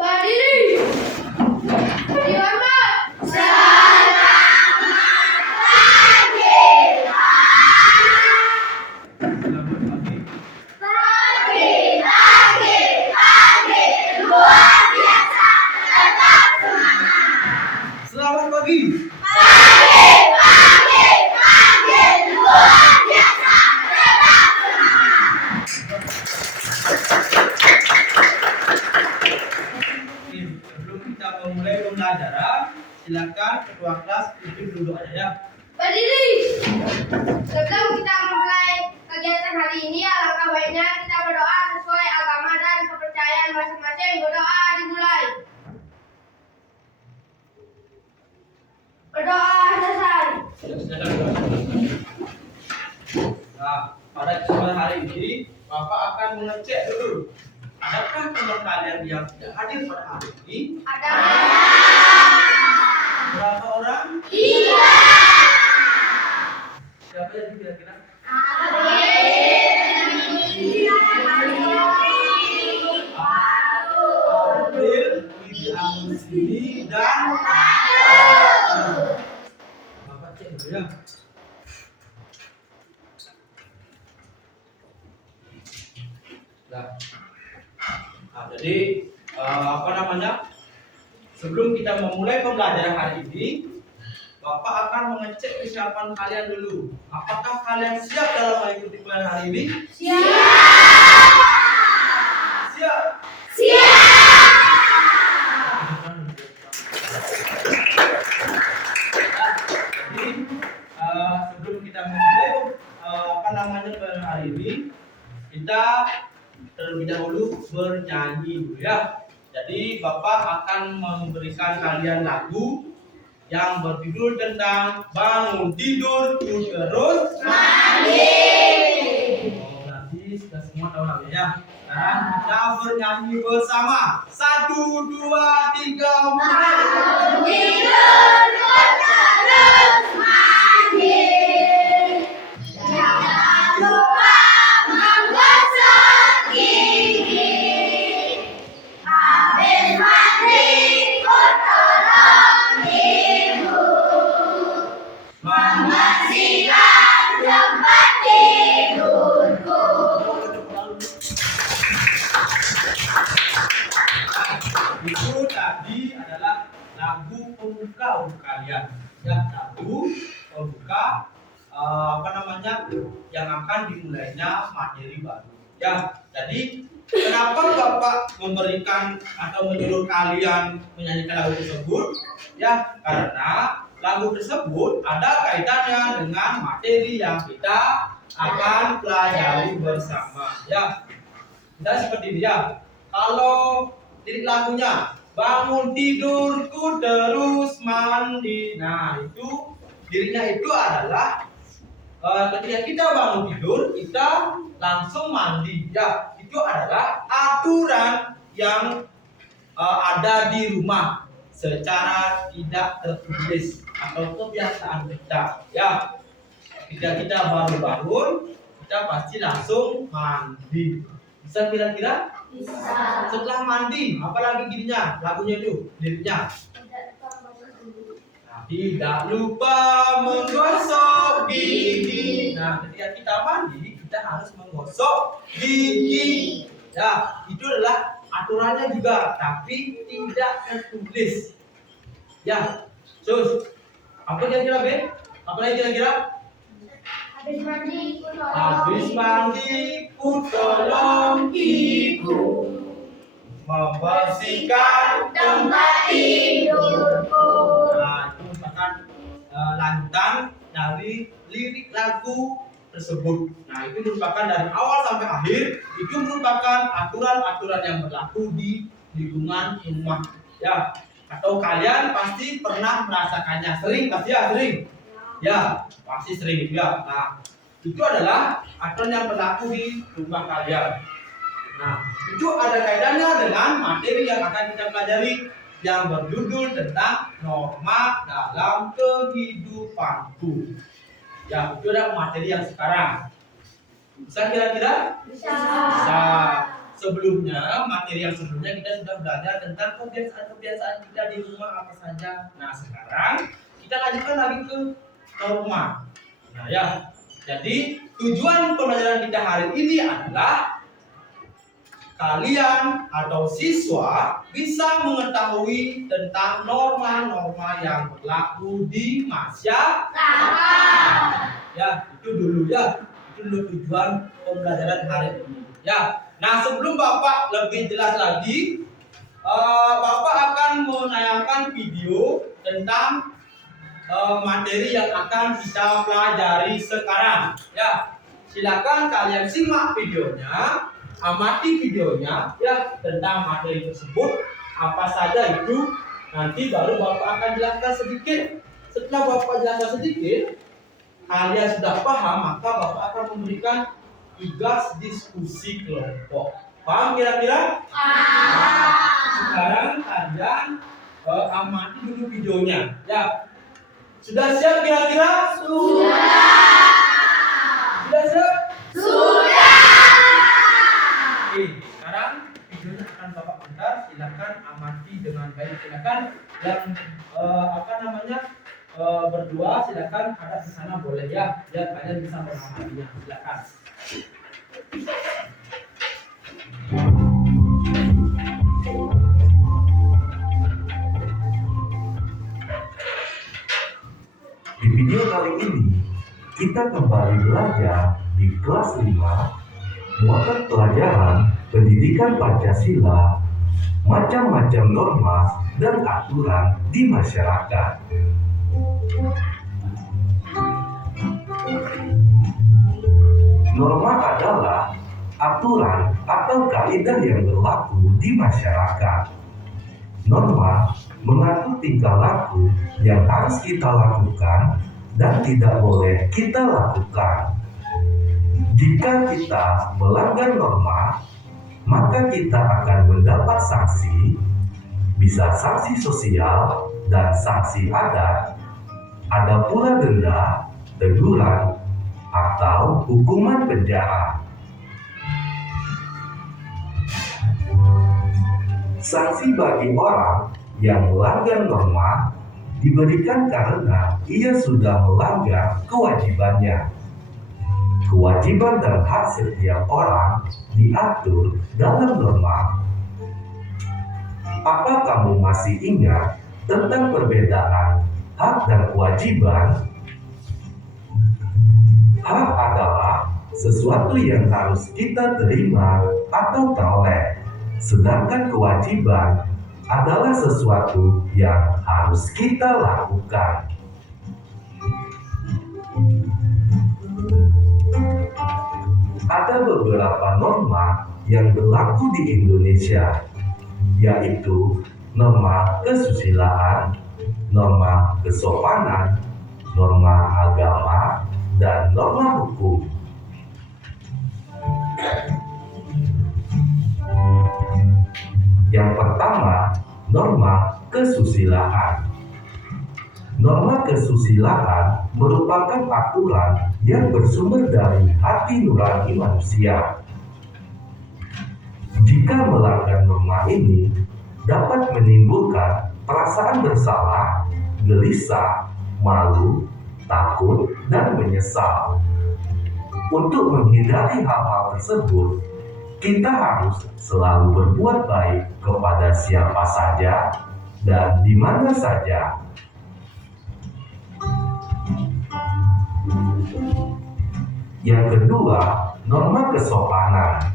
Berdiri. Dihormat. Selamat pagi. Sebelum kita memulai pembelajaran, silakan ketua kelas itu duduk aja ya. Berdiri. Sebelum kita memulai kegiatan hari ini, alangkah baiknya kita berdoa sesuai agama dan kepercayaan masing-masing. Berdoa dimulai. Berdoa selesai. Nah, pada kesempatan hari ini, Bapak akan mengecek dulu. Adakah teman kalian yang tidak hadir pada hari ini? Ada. Berapa orang? Iya. Siapa yang kira-kira? April, Widi Agustini, dan Bapak cek dulu ya. Jadi apa namanya? Sebelum kita memulai pembelajaran hari ini, Bapak akan mengecek kesiapan kalian dulu. Apakah kalian siap dalam mengikuti pembelajaran hari ini? Siap. Siap. Jadi sebelum kita memulai apa namanya pembelajaran hari ini, kita terlebih dahulu bernyanyi dulu ya. Jadi Bapak akan memberikan kalian lagu yang berjudul tentang bangun tidur terus Mandi. Oh, berarti sudah semua tahu lagunya ya. Sekarang kita bernyanyi bersama. 1, 2, 3, mulai. Tidur terus mandi. Jangan lupa menggosok gigi. Habis mandi tolong ibu membersihkan tempat tidurku. Itu tadi adalah lagu pembuka untuk kalian. Ya, lagu pembuka apa namanya yang akan dimulainya materi baru. Ya, jadi kenapa Bapak memberikan atau menyuruh kalian menyanyikan lagu tersebut? Ya, karena lagu tersebut ada kaitannya dengan materi yang kita akan pelajari bersama. Ya, kita seperti ini ya. Kalau lirik lagunya bangun tidurku terus mandi. Nah, itu liriknya itu adalah ketika kita bangun tidur kita langsung mandi. Ya, itu adalah aturan yang ada di rumah secara tidak tertulis atau kebiasaan kita. Ya, ketika kita baru bangun kita pasti langsung mandi. Bisa kira-kira? Bisa. Setelah mandi, apalagi gininya, lagunya itu, liriknya. Nah, tidak lupa menggosok gigi. Nah, ketika kita mandi, kita harus menggosok gigi. Ya, itu adalah aturannya juga, tapi tidak tertulis. Ya, terus apa kira-kira Ben? Apa lagi kira-kira? Habis mandi Habis mandi, ku tolong ibu membersihkan tempat tidurku. Nah, itu merupakan lanjutan dari lirik lagu tersebut. Nah, itu merupakan dari awal sampai akhir, itu merupakan aturan-aturan yang berlaku di lingkungan rumah. Ya, atau kalian pasti pernah merasakannya. Sering pasti ya, sering. Ya, pasti sering itu ya. Nah, itu adalah aturan yang berlaku di rumah kalian. Nah, itu ada kaitannya dengan materi yang akan kita pelajari yang berjudul tentang norma dalam kehidupanku. Ya, itu adalah materi yang sekarang. Bisa kira-kira? Bisa. Bisa. sebelumnya, materi yang sebelumnya kita sudah belajar tentang kebiasaan-kebiasaan kita di rumah apa saja. Nah, sekarang kita lanjutkan lagi ke norma. Nah, ya. Jadi, tujuan pembelajaran kita hari ini adalah kalian atau siswa bisa mengetahui tentang norma-norma yang berlaku di masyarakat. Ya, itu dulu ya. Itu dulu tujuan pembelajaran hari ini. Ya. Nah, sebelum Bapak lebih jelas lagi, Bapak akan menayangkan video tentang materi yang akan kita pelajari sekarang. Ya, silakan kalian simak videonya, amati videonya ya tentang materi tersebut apa saja itu. Nanti baru Bapak akan jelaskan sedikit. Setelah Bapak jelaskan sedikit, kalian sudah paham, maka Bapak akan memberikan tugas diskusi kelompok. Paham kira-kira? Sekarang kalian amati dulu videonya. Ya. Sudah siap kira-kira? Sudah siap? Sudah. Oke, sekarang videonya akan Bapak putar. Silakan amati dengan baik. Silakan yang berdua silakan ada di sana boleh ya. Biar kalian bisa mengamatinya. Silakan. Di video kali ini, kita kembali belajar di kelas 5 mata pelajaran pendidikan Pancasila, macam-macam norma dan aturan di masyarakat. Norma adalah aturan atau kaidah yang berlaku di masyarakat. Norma mengatur tingkah laku yang harus kita lakukan dan tidak boleh kita lakukan. Jika kita melanggar norma, maka kita akan mendapat sanksi, bisa sanksi sosial dan sanksi adat. Ada pula denda, teguran, atau hukuman penjara. Sanksi bagi orang yang melanggar norma diberikan karena ia sudah melanggar kewajibannya. Kewajiban dan hak setiap orang diatur dalam norma. Apa kamu masih ingat tentang perbedaan hak dan kewajiban? Hak adalah sesuatu yang harus kita terima atau peroleh, sedangkan kewajiban adalah sesuatu yang harus kita lakukan. Ada beberapa norma yang berlaku di Indonesia, yaitu norma kesusilaan, norma kesopanan, norma agama, dan norma hukum. Yang pertama, norma kesusilaan. Norma kesusilaan merupakan aturan yang bersumber dari hati nurani manusia. Jika melanggar norma ini, dapat menimbulkan perasaan bersalah, gelisah, malu, takut, dan menyesal. Untuk menghindari hal-hal tersebut, kita harus selalu berbuat baik kepada siapa saja dan di mana saja. Yang kedua, norma kesopanan.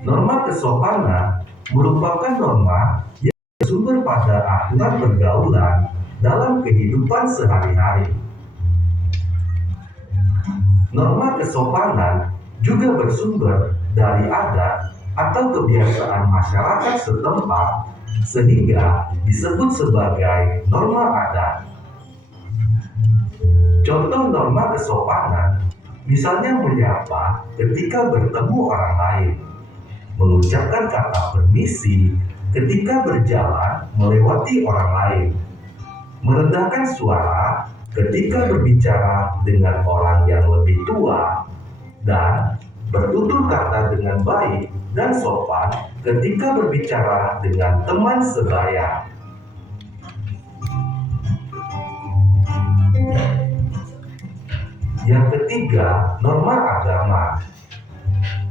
Norma kesopanan merupakan norma yang bersumber pada aturan pergaulan dalam kehidupan sehari-hari. Norma kesopanan juga bersumber dari adat atau kebiasaan masyarakat setempat sehingga disebut sebagai norma adat. Contoh norma kesopanan, misalnya menyapa ketika bertemu orang lain, mengucapkan kata permisi ketika berjalan melewati orang lain, merendahkan suara ketika berbicara dengan orang yang lebih tua, dan bertutur kata dengan baik dan sopan ketika berbicara dengan teman sebaya. Yang ketiga, norma agama.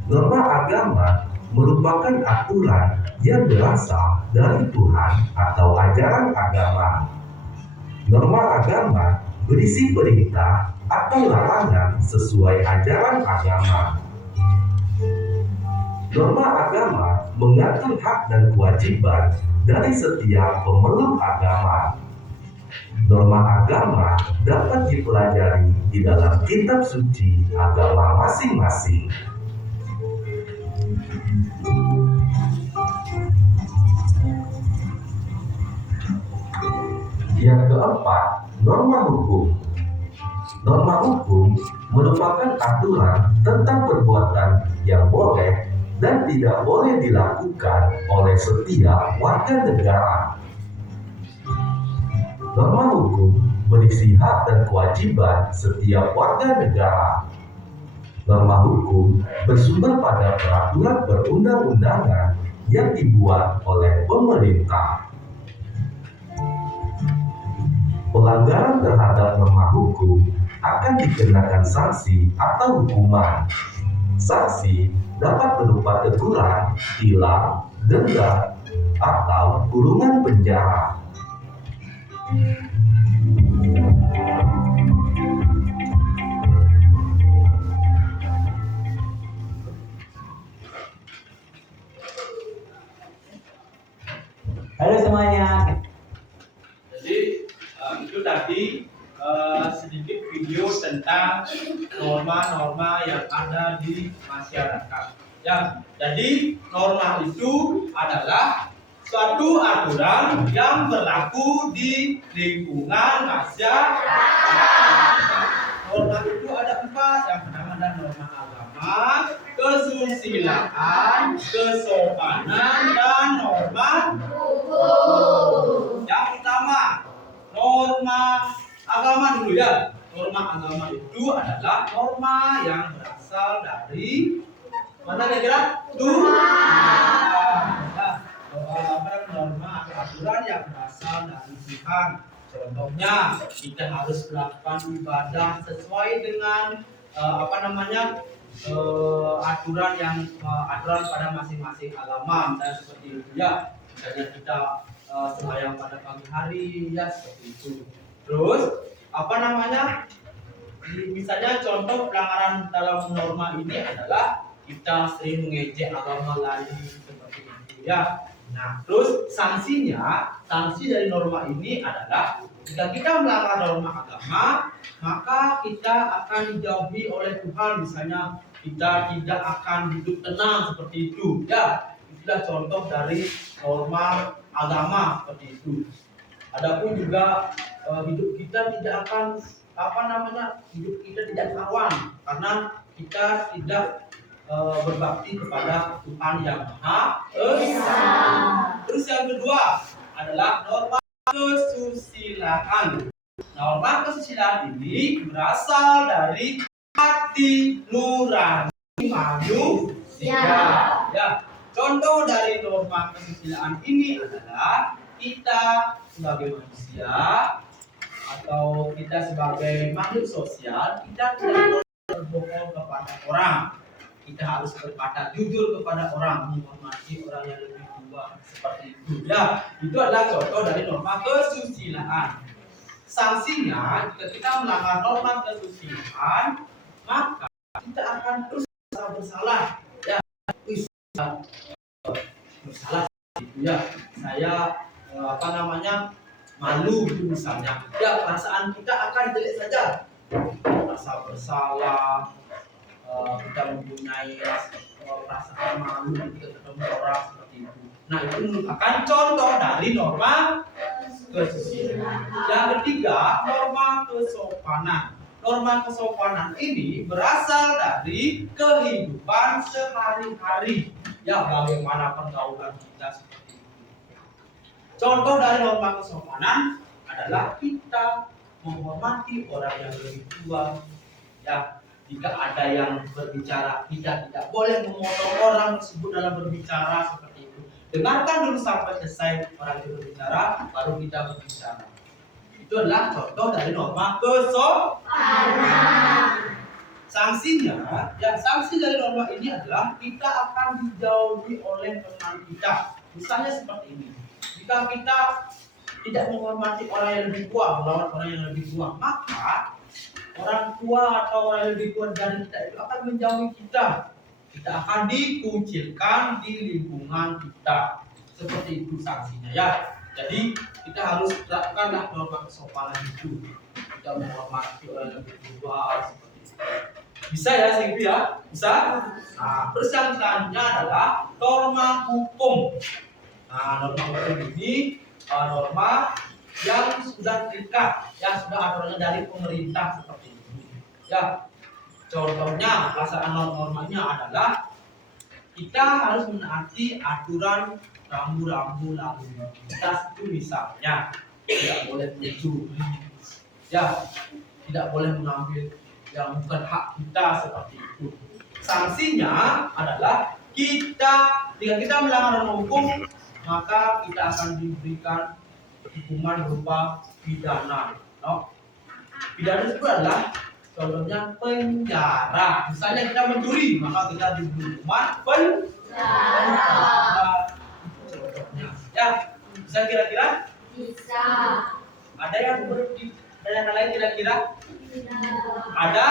Norma agama merupakan aturan yang berasal dari Tuhan atau ajaran agama. Norma agama berisi perintah atau larangan sesuai ajaran agama. Norma agama mengatur hak dan kewajiban dari setiap pemeluk agama. Norma agama dapat dipelajari di dalam kitab suci agama masing-masing. Yang keempat, norma hukum. Norma hukum merupakan aturan tentang perbuatan yang boleh dan tidak boleh dilakukan oleh setiap warga negara. Norma hukum berisi hak dan kewajiban setiap warga negara. Norma hukum bersumber pada peraturan perundang-undangan yang dibuat oleh pemerintah. Pelanggaran terhadap norma hukum akan dikenakan sanksi atau hukuman. Sanksi dapat berupa teguran, tilang, denda, atau kurungan penjara. Halo semuanya. Jadi itu tadi sedikit video tentang norma-norma yang ada di masyarakat. Ya, jadi norma itu adalah suatu aturan yang berlaku di lingkungan masyarakat. Norma itu ada 4. Yang pertama ada norma agama, kesusilaan, kesopanan, dan norma hukum. Yang pertama, norma agama dulu ya. Norma agama itu adalah norma yang berasal dari mana kira-kira? Tuhan. Ya, norma atau aturan yang berasal dari Tuhan. Contohnya, kita harus melakukan ibadah sesuai dengan aturan pada masing-masing agama. Misalnya seperti itu ya. Misalnya kita sembahyang pada pagi hari ya seperti itu. Terus misalnya contoh pelanggaran dalam norma ini adalah kita sering mengejek agama lain seperti itu ya. Nah, terus sanksi dari norma ini adalah jika kita melanggar norma agama, maka kita akan dijauhi oleh Tuhan. Misalnya kita tidak akan hidup tenang seperti itu ya. Itulah contoh dari norma agama seperti itu. Adapun juga hidup kita tidak akan hidup kita tidak karuan karena kita tidak berbakti kepada Tuhan yang Maha Esa. Terus yang kedua adalah norma kesusilaan. Norma kesusilaan ini berasal dari hati nurani manusia. Ya, contoh dari norma kesusilaan ini adalah kita sebagai manusia atau kita sebagai makhluk sosial, kita tidak boleh berbohong kepada orang. Kita harus berkata jujur kepada orang, menghormati orang yang lebih tua seperti itu. Ya, itu adalah contoh dari norma kesusilaan. Sanksinya, jika kita melanggar norma kesusilaan, maka kita akan terus bersalah. Ya, bersalah itu ya. Saya malu gitu misalnya. Ya, perasaan kita akan jelek saja. Rasa bersalah, kita mempunyai perasaan malu ketika ketemu orang seperti itu. Nah, itu merupakan contoh dari norma kesusilaan. Yang ketiga, norma kesopanan. Norma kesopanan ini berasal dari kehidupan sehari-hari. Ya, bagaimana pergaulan kita seperti itu. Contoh dari norma kesopanan adalah kita menghormati orang yang lebih tua. Ya, jika ada yang berbicara, kita tidak boleh memotong orang tersebut dalam berbicara seperti itu. Dengarkan dulu sampai selesai orang itu berbicara, baru kita berbicara. Itu adalah contoh dari norma kesopanan. Sanksinya, ya sanksi dari norma ini adalah kita akan dijauhi oleh teman kita. Misalnya seperti ini. Jika kita tidak menghormati orang yang lebih tua, melawan orang yang lebih tua, maka orang tua atau orang yang lebih tua dari kita itu akan menjauhi kita. Kita akan dikucilkan di lingkungan kita. Seperti itu sanksinya ya. Jadi kita harus terapkanlah norma kesopanan itu. Kita menghormati orang yang lebih tua seperti itu. Bisa ya segitu ya? Bisa? Nah, terus yang selanjutnya adalah norma hukum. Nah, norma hukum ini norma yang sudah terikat, yang sudah aturannya dari pemerintah seperti ini. Ya, contohnya pelaksanaan normanya adalah kita harus menaati aturan rambu-rambu lalu lintas itu misalnya tidak boleh mencuri, ya, tidak boleh mengambil yang bukan hak kita seperti itu. Sanksinya adalah jika kita melanggar norma hukum, maka kita akan diberikan hukuman berupa pidana. No? Pidana itu adalah contohnya penjara. Misalnya kita mencuri, maka kita diberi hukuman penjara. Contohnya, ya, bisa kira-kira? Bisa. Ada yang lain kira-kira? Ada?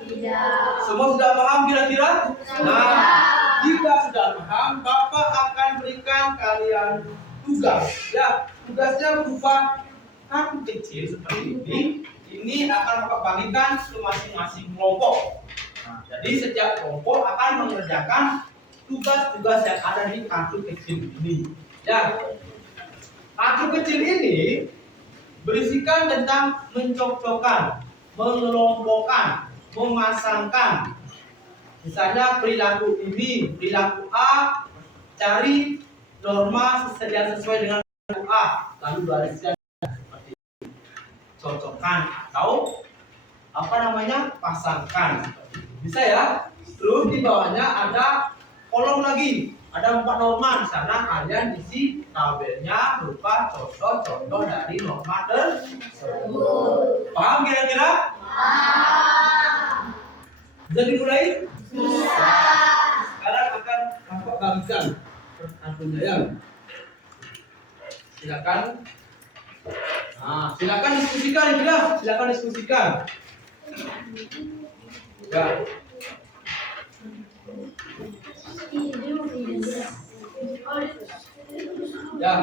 Tidak. Semua sudah paham kira-kira? Nah, jika sudah paham, Bapak akan berikan kalian tugas. Ya, tugasnya berupa kartu kecil seperti ini. Ini akan Bapak bagikan ke masing-masing kelompok. Nah, jadi setiap kelompok akan mengerjakan tugas-tugas yang ada di kartu kecil ini. Ya, kartu kecil ini berisikan tentang mencocokkan, mengelompokkan, memasangkan. Misalnya perilaku ini, perilaku A, cari norma yang sesuai dengan perilaku A, lalu bariskan seperti ini. Cocokkan atau pasangkan. Bisa ya? Terus di bawahnya ada kolom lagi, ada 4 norma. Di sana kalian isi tabelnya berupa contoh-contoh dari norma tersebut. Paham kira-kira? Paham. Bisa dimulai? Bisa. Sekarang akan Bapak bagikan kartunya ya. Silakan. Nah, silakan diskusikan ya. Silakan diskusikan. Ya. Ya.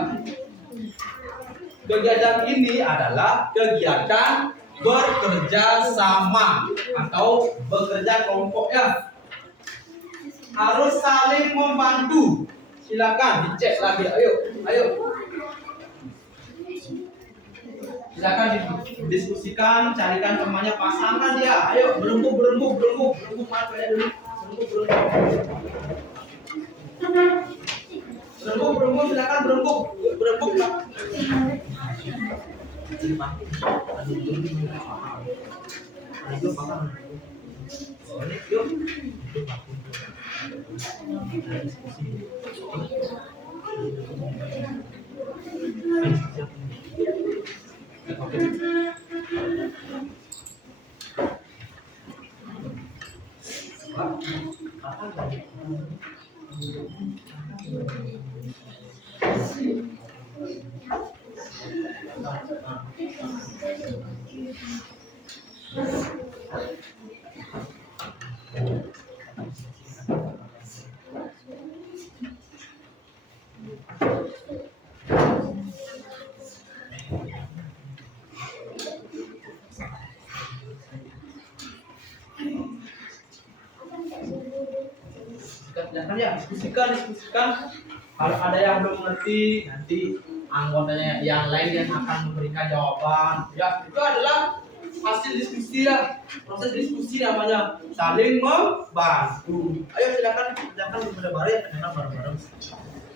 Kegiatan ini adalah kegiatan bekerja sama atau bekerja kelompok ya. Harus saling membantu. Silakan dicek lagi. Ayo. Silakan didiskusikan, carikan temannya, pasangan dia. Ayo berembuk maju ya dulu. Berembuk, silakan berembuk. Silakan ya, diskusikan. Kalau ada yang belum mengerti, nanti anggotanya yang lain yang akan memberikan jawaban. Ya, itu adalah hasil diskusi ya. Proses diskusi namanya saling membantu. Ayo silakan kepada bareng.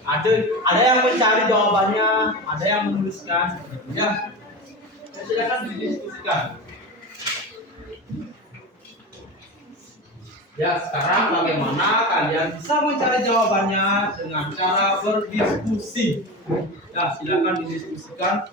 Ada yang mencari jawabannya, ada yang menuliskan seperti itu ya. Silakan didiskusikan. Ya, sekarang bagaimana kalian bisa mencari jawabannya dengan cara berdiskusi? Ya, silakan didiskusikan.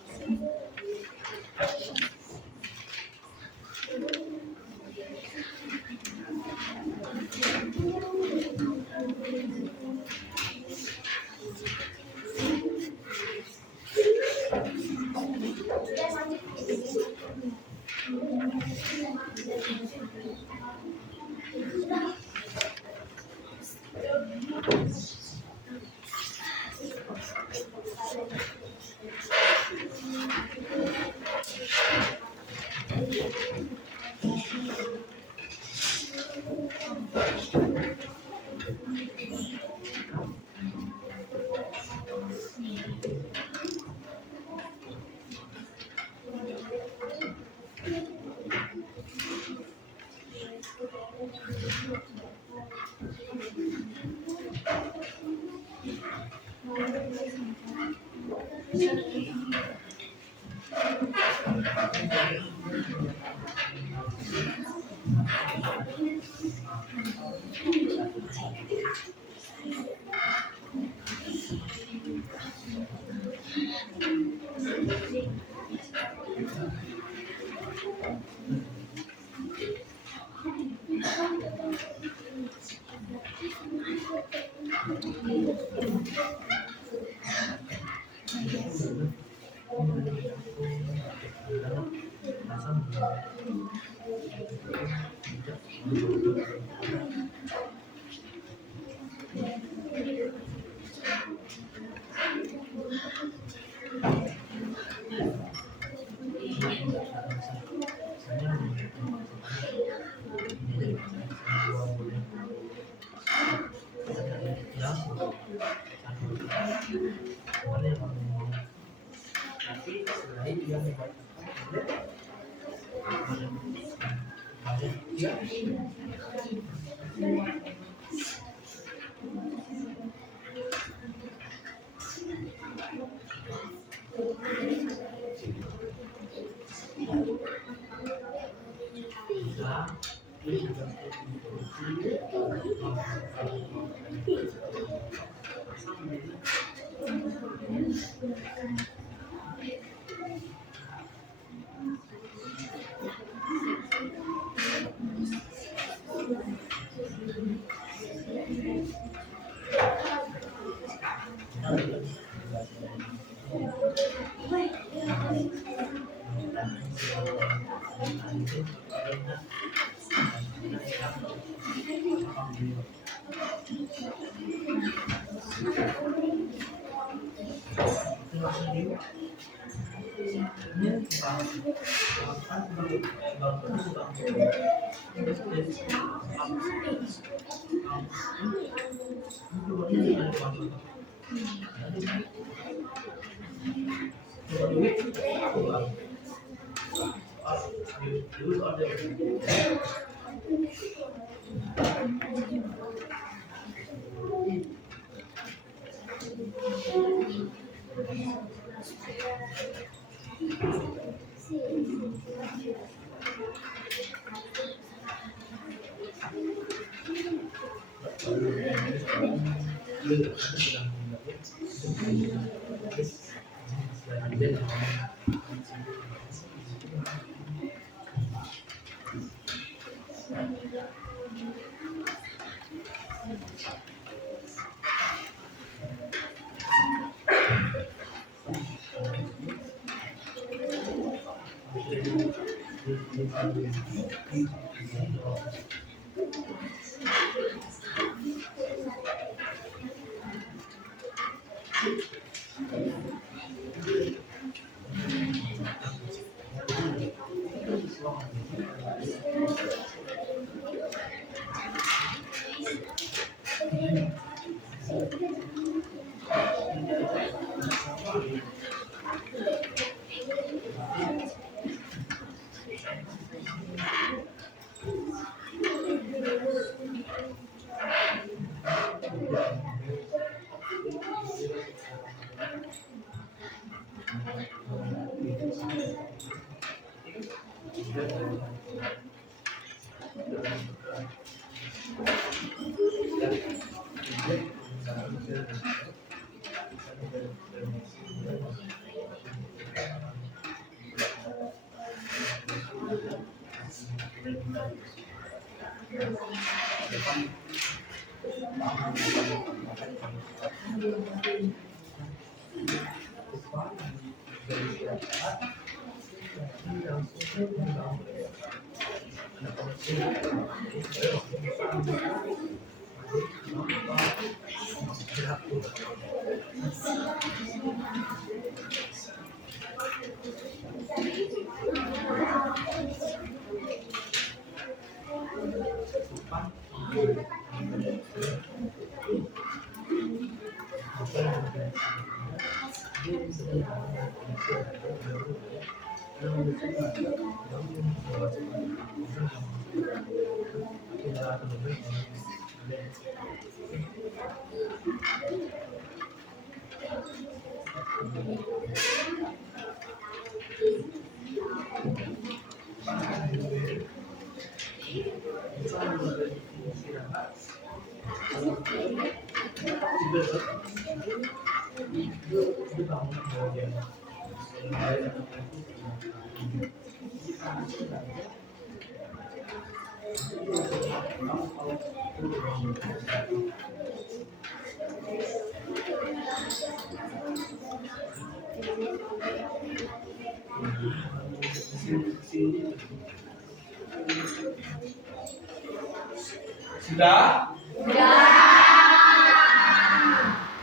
Sudah?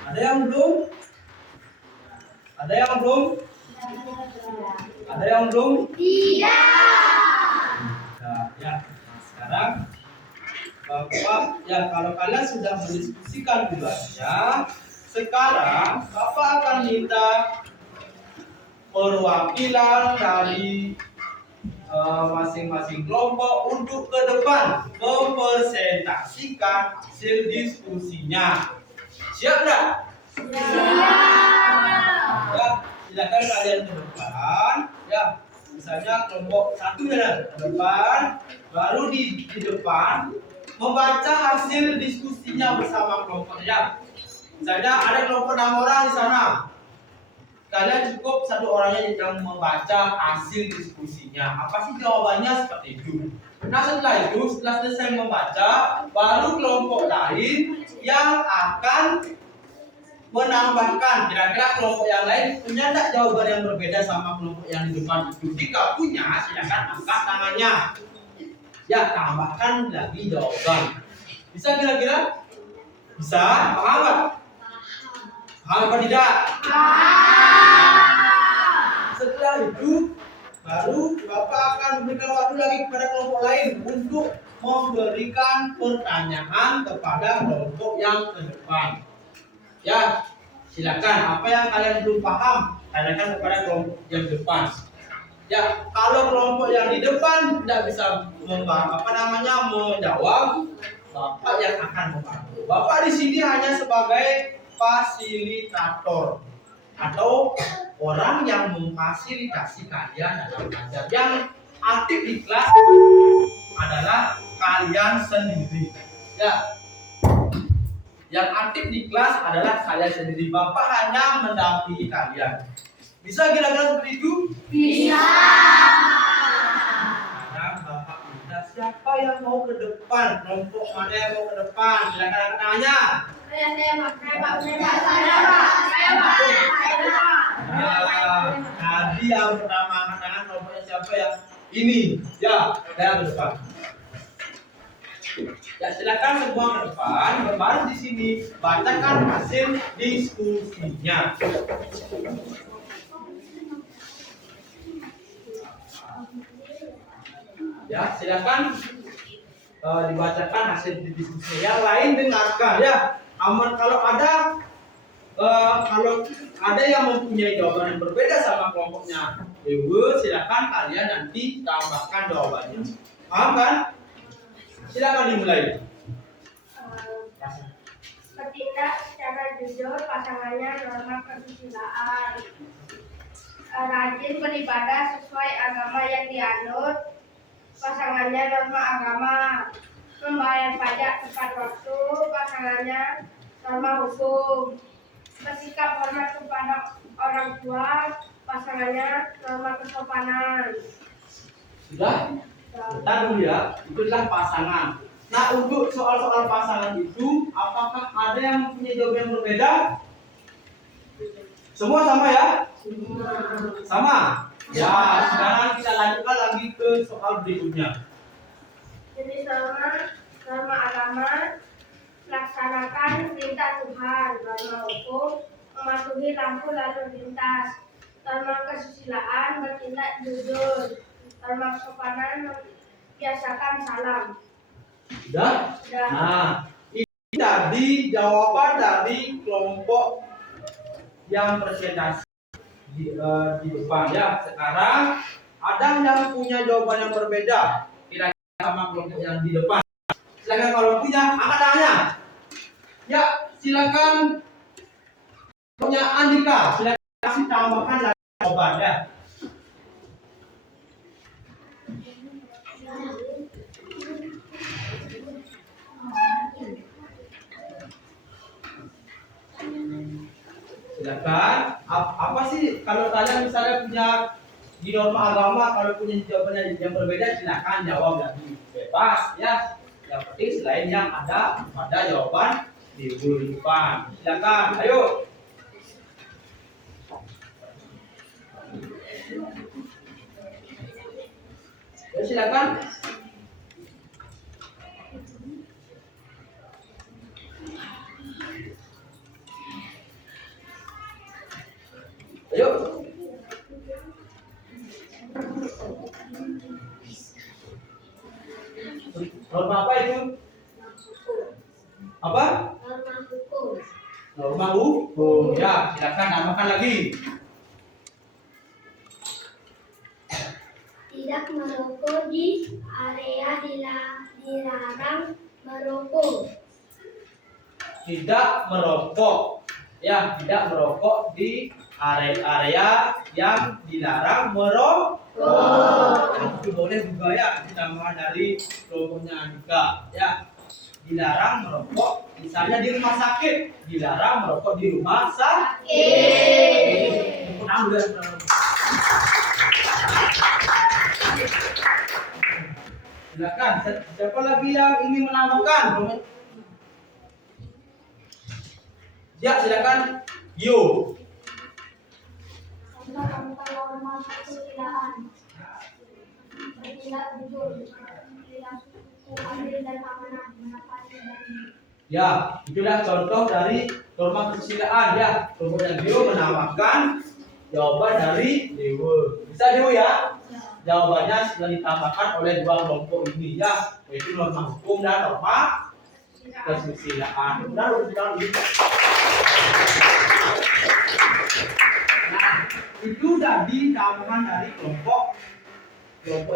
Ada yang belum? Ada yang belum? Ada yang belum? Nah, ya. Sekarang Bapak, ya kalau kalian sudah mendiskusikan tugasnya, sekarang Bapak akan minta perwakilan dari masing-masing kelompok untuk ke depan mempresentasikan hasil diskusinya. Siap nggak? Ya, silakan kalian ke depan. Ya, misalnya kelompok satu ya ke depan, baru di depan membaca hasil diskusinya bersama kelompoknya. Misalnya ada kelompok 6 orang di sana. Kalian cukup satu orangnya yang membaca hasil diskusinya. Apa sih jawabannya seperti itu? Nah setelah itu, setelah selesai membaca, baru kelompok lain yang akan menambahkan. Kira-kira kelompok yang lain punya tidak jawaban yang berbeda sama kelompok yang di depan itu? Jika punya, silakan angkat tangannya. Ya, tambahkan lagi jawaban. Bisa kira-kira? Bisa? Paham nggak? Paham apa tidak? Setelah itu baru Bapak akan memberikan waktu lagi kepada kelompok lain untuk memberikan pertanyaan kepada kelompok yang ke depan. Ya, silakan. Apa yang kalian belum paham, tanyakan kepada kelompok yang depan. Ya, kalau kelompok yang di depan tidak bisa menjawab, Bapak yang akan membantu. Bapak di sini hanya sebagai fasilitator atau orang yang memfasilitasi kalian dalam belajar. Yang aktif di kelas adalah kalian sendiri. Ya, yang aktif di kelas adalah kalian sendiri. Bapak hanya mendampingi kalian. Bisa kira-kira seperti itu? Bisa. Sekarang Bapak minta siapa yang mau ke depan? Kelompok mana yang mau ke depan? Silakan angkat tangannya. Tadi yang pertama angkat tangan kelompoknya siapa ya? Ini. Ya, saya ke depan. Ya, silakan semua ke depan. Baru di sini bacakan hasil diskusinya. Ya, silakan dibacakan hasil diskusi. Yang lain dengarkan ya. Aman kalau ada yang mempunyai jawaban yang berbeda sama kelompoknya Dewa, silakan kalian nanti tambahkan jawabannya. Paham kan? Silakan dimulai. Bertindak secara jujur, pasangannya norma kesusilaan. Rajin beribadah sesuai agama yang dianut, pasangannya norma agama. Membayar pajak tepat waktu, pasangannya norma hukum. Bersikap hormat kepada orang tua, pasangannya, norma kesopanan. Sudah? Bentar dulu ya, itu adalah pasangan. Nah, untuk soal-soal pasangan itu, apakah ada yang mempunyai jawaban yang berbeda? Semua sama ya? Sama? Ya, sekarang kita lanjutkan lagi ke soal berikutnya. Jenis norma agama, laksanakan perintah Tuhan, norma hukum, mematuhi lampu lalu lintas, norma kesusilaan, bertindak jujur, norma kesopanan, membiasakan salam. Sudah? Sudah. Nah, ini tadi jawaban dari kelompok yang presentasi di depan ya. Sekarang ada yang punya jawaban yang berbeda kira-kira sama kelompok yang di depan. Silakan kalau punya angkat tangannya. Ya, silakan punya Andika. Silakan kasih tambahkan lagi jawaban ya. Silakan. Apa sih kalau kalian misalnya punya di norma agama kalau punya jawabannya yang berbeda silakan jawab lagi bebas ya. Yang penting selain yang ada pada jawaban di depan. Silakan. Ayo. Ya, silakan. Ayo. Norma apa itu? Apa? Norma hukum. Norma hukum. Ya, silakan namakan lagi. Tidak merokok di area dilarang merokok. Tidak merokok. Ya, tidak merokok di area yang dilarang merokok. Itu boleh juga ya, nama dari kelompoknya Andika. Ya, dilarang merokok. Misalnya di rumah sakit, dilarang merokok di rumah sakit. Silakan, siapa lagi yang ingin menambahkan? Ya, silakan. Yo. Norma kesusilaan, bertindak jujur, adil dan amanah, menepati janji. Ya, itulah contoh dari norma kesusilaan ya. Kemudian Dio menambahkan jawaban dari Dewa. Bisa Dewa ya? Jawabannya sudah ditambahkan oleh dua kelompok ini ya, yaitu norma hukum dan norma kesusilaan. Benar untuk ini. Nah, itu tadi tambahan dari kelompok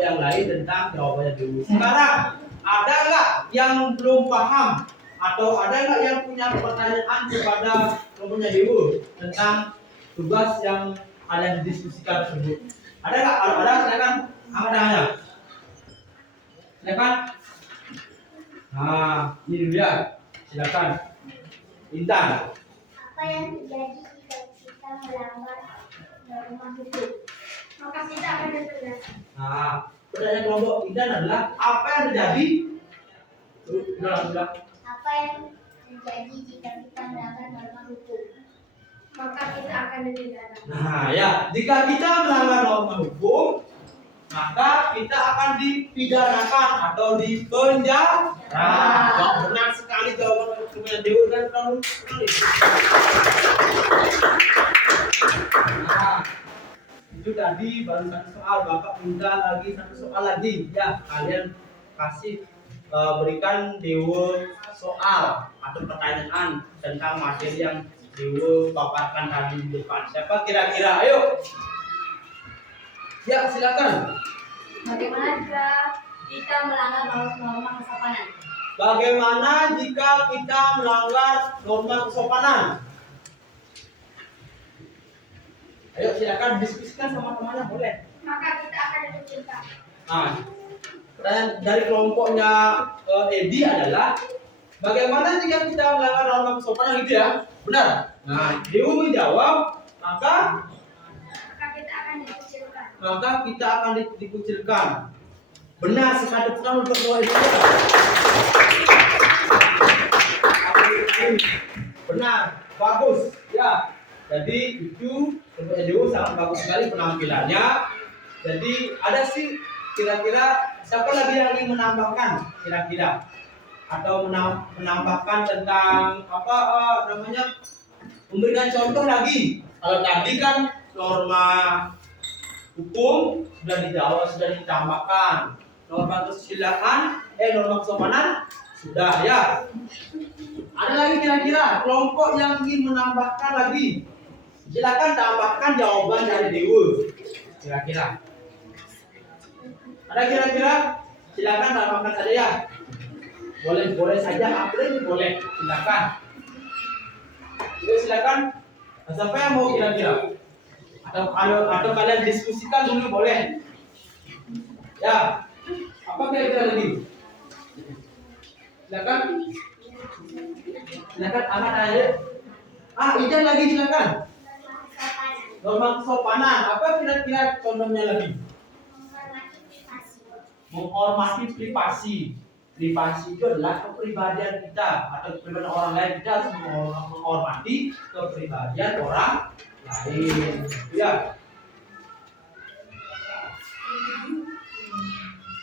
yang lain tentang jawabannya dulu. Sekarang ada nggak yang belum paham atau ada nggak yang punya pertanyaan kepada kelompoknya Dewa tentang tugas yang kalian diskusikan tersebut? Ada nggak? Kalau ada, silakan angkat tangannya. Silakan. Nah, ini dulu ya. Silakan. Intan. Apa yang terjadi jika kita melanggar norma hukum? Maka kita akan denda. Nah, pertanyaan kelompok Intan adalah apa yang terjadi? Ulang. Apa yang terjadi jika kita melanggar norma hukum? Maka kita akan denda. Nah, ya, jika kita melanggar norma hukum, maka kita akan dipidanakan atau dipenjara. Benar sekali jawaban kelompoknya Dewa dan kamu sekali. Nah, itu tadi baru satu soal, Bapak minta lagi satu soal lagi ya, kalian kasih berikan Dewa soal atau pertanyaan tentang materi yang Dewa paparkan tadi di depan. Siapa kira-kira? Ayo. Ya, silakan. Bagaimana jika kita melanggar norma kesopanan? Bagaimana jika kita melanggar norma kesopanan? Ayo silakan diskusikan sama temannya, boleh. Maka kita akan dikucilkan. Nah, pertanyaan dari kelompoknya Edi adalah bagaimana jika kita melanggar norma kesopanan gitu ya? Benar. Nah, Dewa menjawab, maka maka kita akan dikucilkan. Benar sekali, tepuk untuk doa itu. Benar, bagus. Ya, jadi itu untuk EDU sangat bagus sekali penampilannya. Jadi ada sih kira-kira siapa lagi yang ingin menambahkan kira-kira atau menambahkan tentang apa namanya, memberikan contoh lagi. Kalau tadi kan norma hukum sudah dijawab, sudah ditambahkan. Norma kesusilaan, norma kesopanan sudah ya. Ada lagi kira-kira kelompok yang ingin menambahkan lagi? Silakan tambahkan jawaban dari Dewa. Kira-kira. Ada kira-kira? Silakan tambahkan saja ya. Boleh saja, boleh. Silakan. Silakan. Siapa yang mau kira-kira? Atau kalian diskusikan dulu boleh. Ya. Apa kira-kira lagi? Silakan. Silakan anak aja. Ijan lagi silakan. Norma kesopanan. Apa kira-kira contohnya lagi? Menghormati privasi. Privasi itu adalah kepribadian kita atau kepribadian orang lain. Kita harus menghormati kepribadian orang lain. Ya.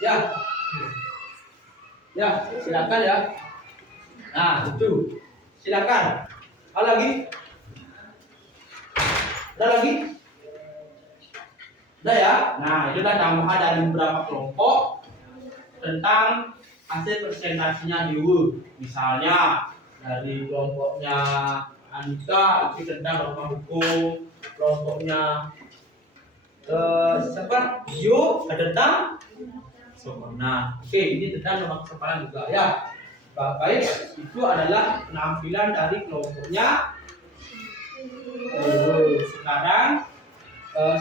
Ya. Ya, silakan ya. Nah, itu. Silakan. Ada lagi? Ada lagi? Ada ya? Nah, itu kan tambahan dari beberapa kelompok tentang hasil presentasinya Dewa. Misalnya dari kelompoknya Anita itu tentang norma hukum, kelompoknya siapa? Yo tentang kesopanan. Oke, ini tentang norma kesopanan juga ya. Baik, itu adalah penampilan dari kelompoknya. Sekarang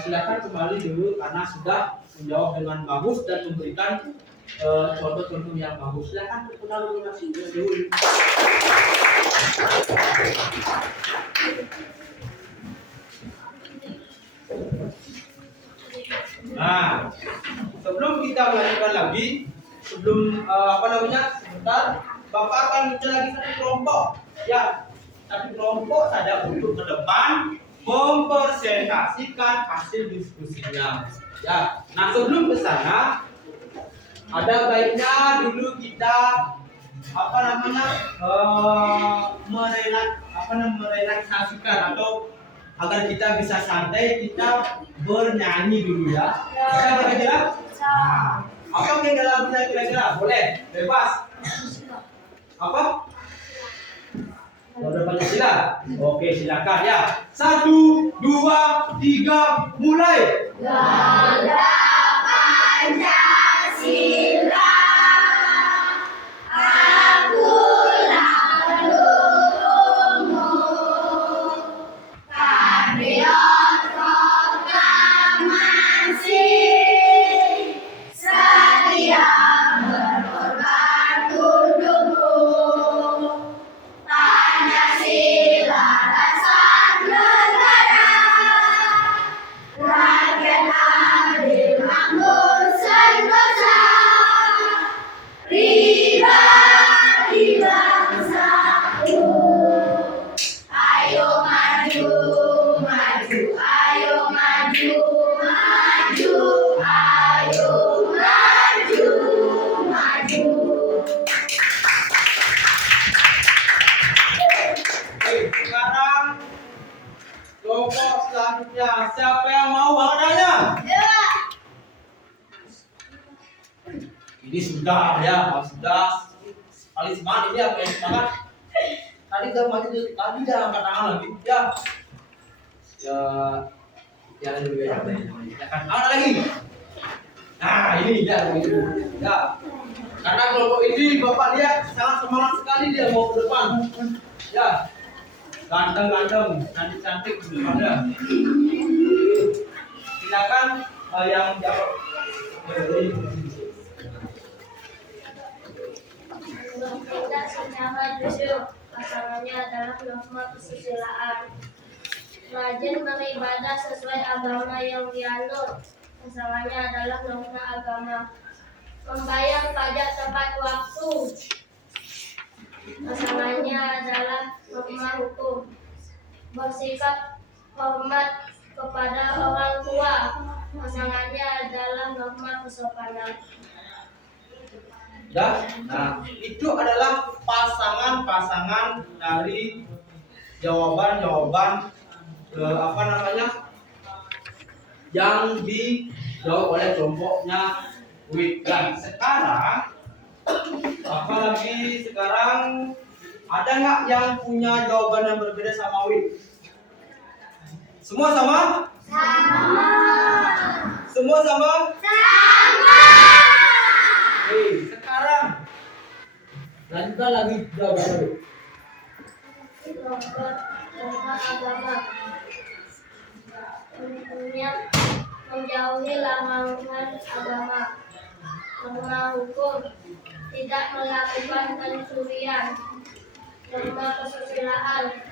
silakan kembali dulu karena sudah menjawab dengan bagus dan memberikan contoh-contoh yang bagus. Silakan putar dulu masih dulu. Nah, sebelum kita melanjutkan lagi, sebentar, Bapak akan bicara lagi satu kelompok, ya, satu kelompok saja untuk ke depan mempresentasikan hasil diskusinya, ya. Nah, sebelum ke sana, ada baiknya dulu kita merelaksasikan atau agar kita bisa santai, kita bernyanyi dulu ya. Bisa kira-kira? Nah, apa yang dalam saya kira-kira? Boleh, bebas. Apa? Ada Pancasila. Oke, silakan ya. 1, 2, 3, mulai. Ganda Pancasila, akulah pendukungmu, patriot proklamasi, setia berkorban untukmu. Pancasila dasar negara, rakyat adil makmur sentosa, pribadi bangsaku. Ayo maju, maju, ayo maju, maju, ayo maju, maju. Oke, sekarang kelompok selanjutnya. Siapa yang mau bangunannya? Ini sudah ya, sudah. Paling semangat ini apa yang semangat? Tadi udah maju, tadi udah angkat tangan lagi. Ya, ya, jalan dulu ya. Ya kan, ada lagi. Nah, ini ya, ya. Karena kelompok ini Bapak lihat sangat semangat sekali dia mau ke depan. Ya, ganteng-ganteng, cantik-cantik di depannya. Silakan yang jawab. Kita secara jujur, pasangannya adalah norma kesusilaan. Rajin beribadah sesuai agama yang dianut. Pasangannya adalah norma agama. Membayar pajak tepat waktu. Pasangannya adalah norma hukum. Bersikap hormat kepada orang tua. Pasangannya adalah norma kesopanan. Ya, nah itu adalah pasangan-pasangan dari jawaban-jawaban yang dijawab oleh kelompoknya WIT. Dan sekarang ada nggak yang punya jawaban yang berbeda sama WIT? Semua sama? Sama. Semua sama? Sama. Sekarang lanjutkan lagi jawaban dulu. Norma agama. Tentunya menjauhi larangan agama. Norma hukum. Tidak melakukan pencurian. Norma kesusilaan.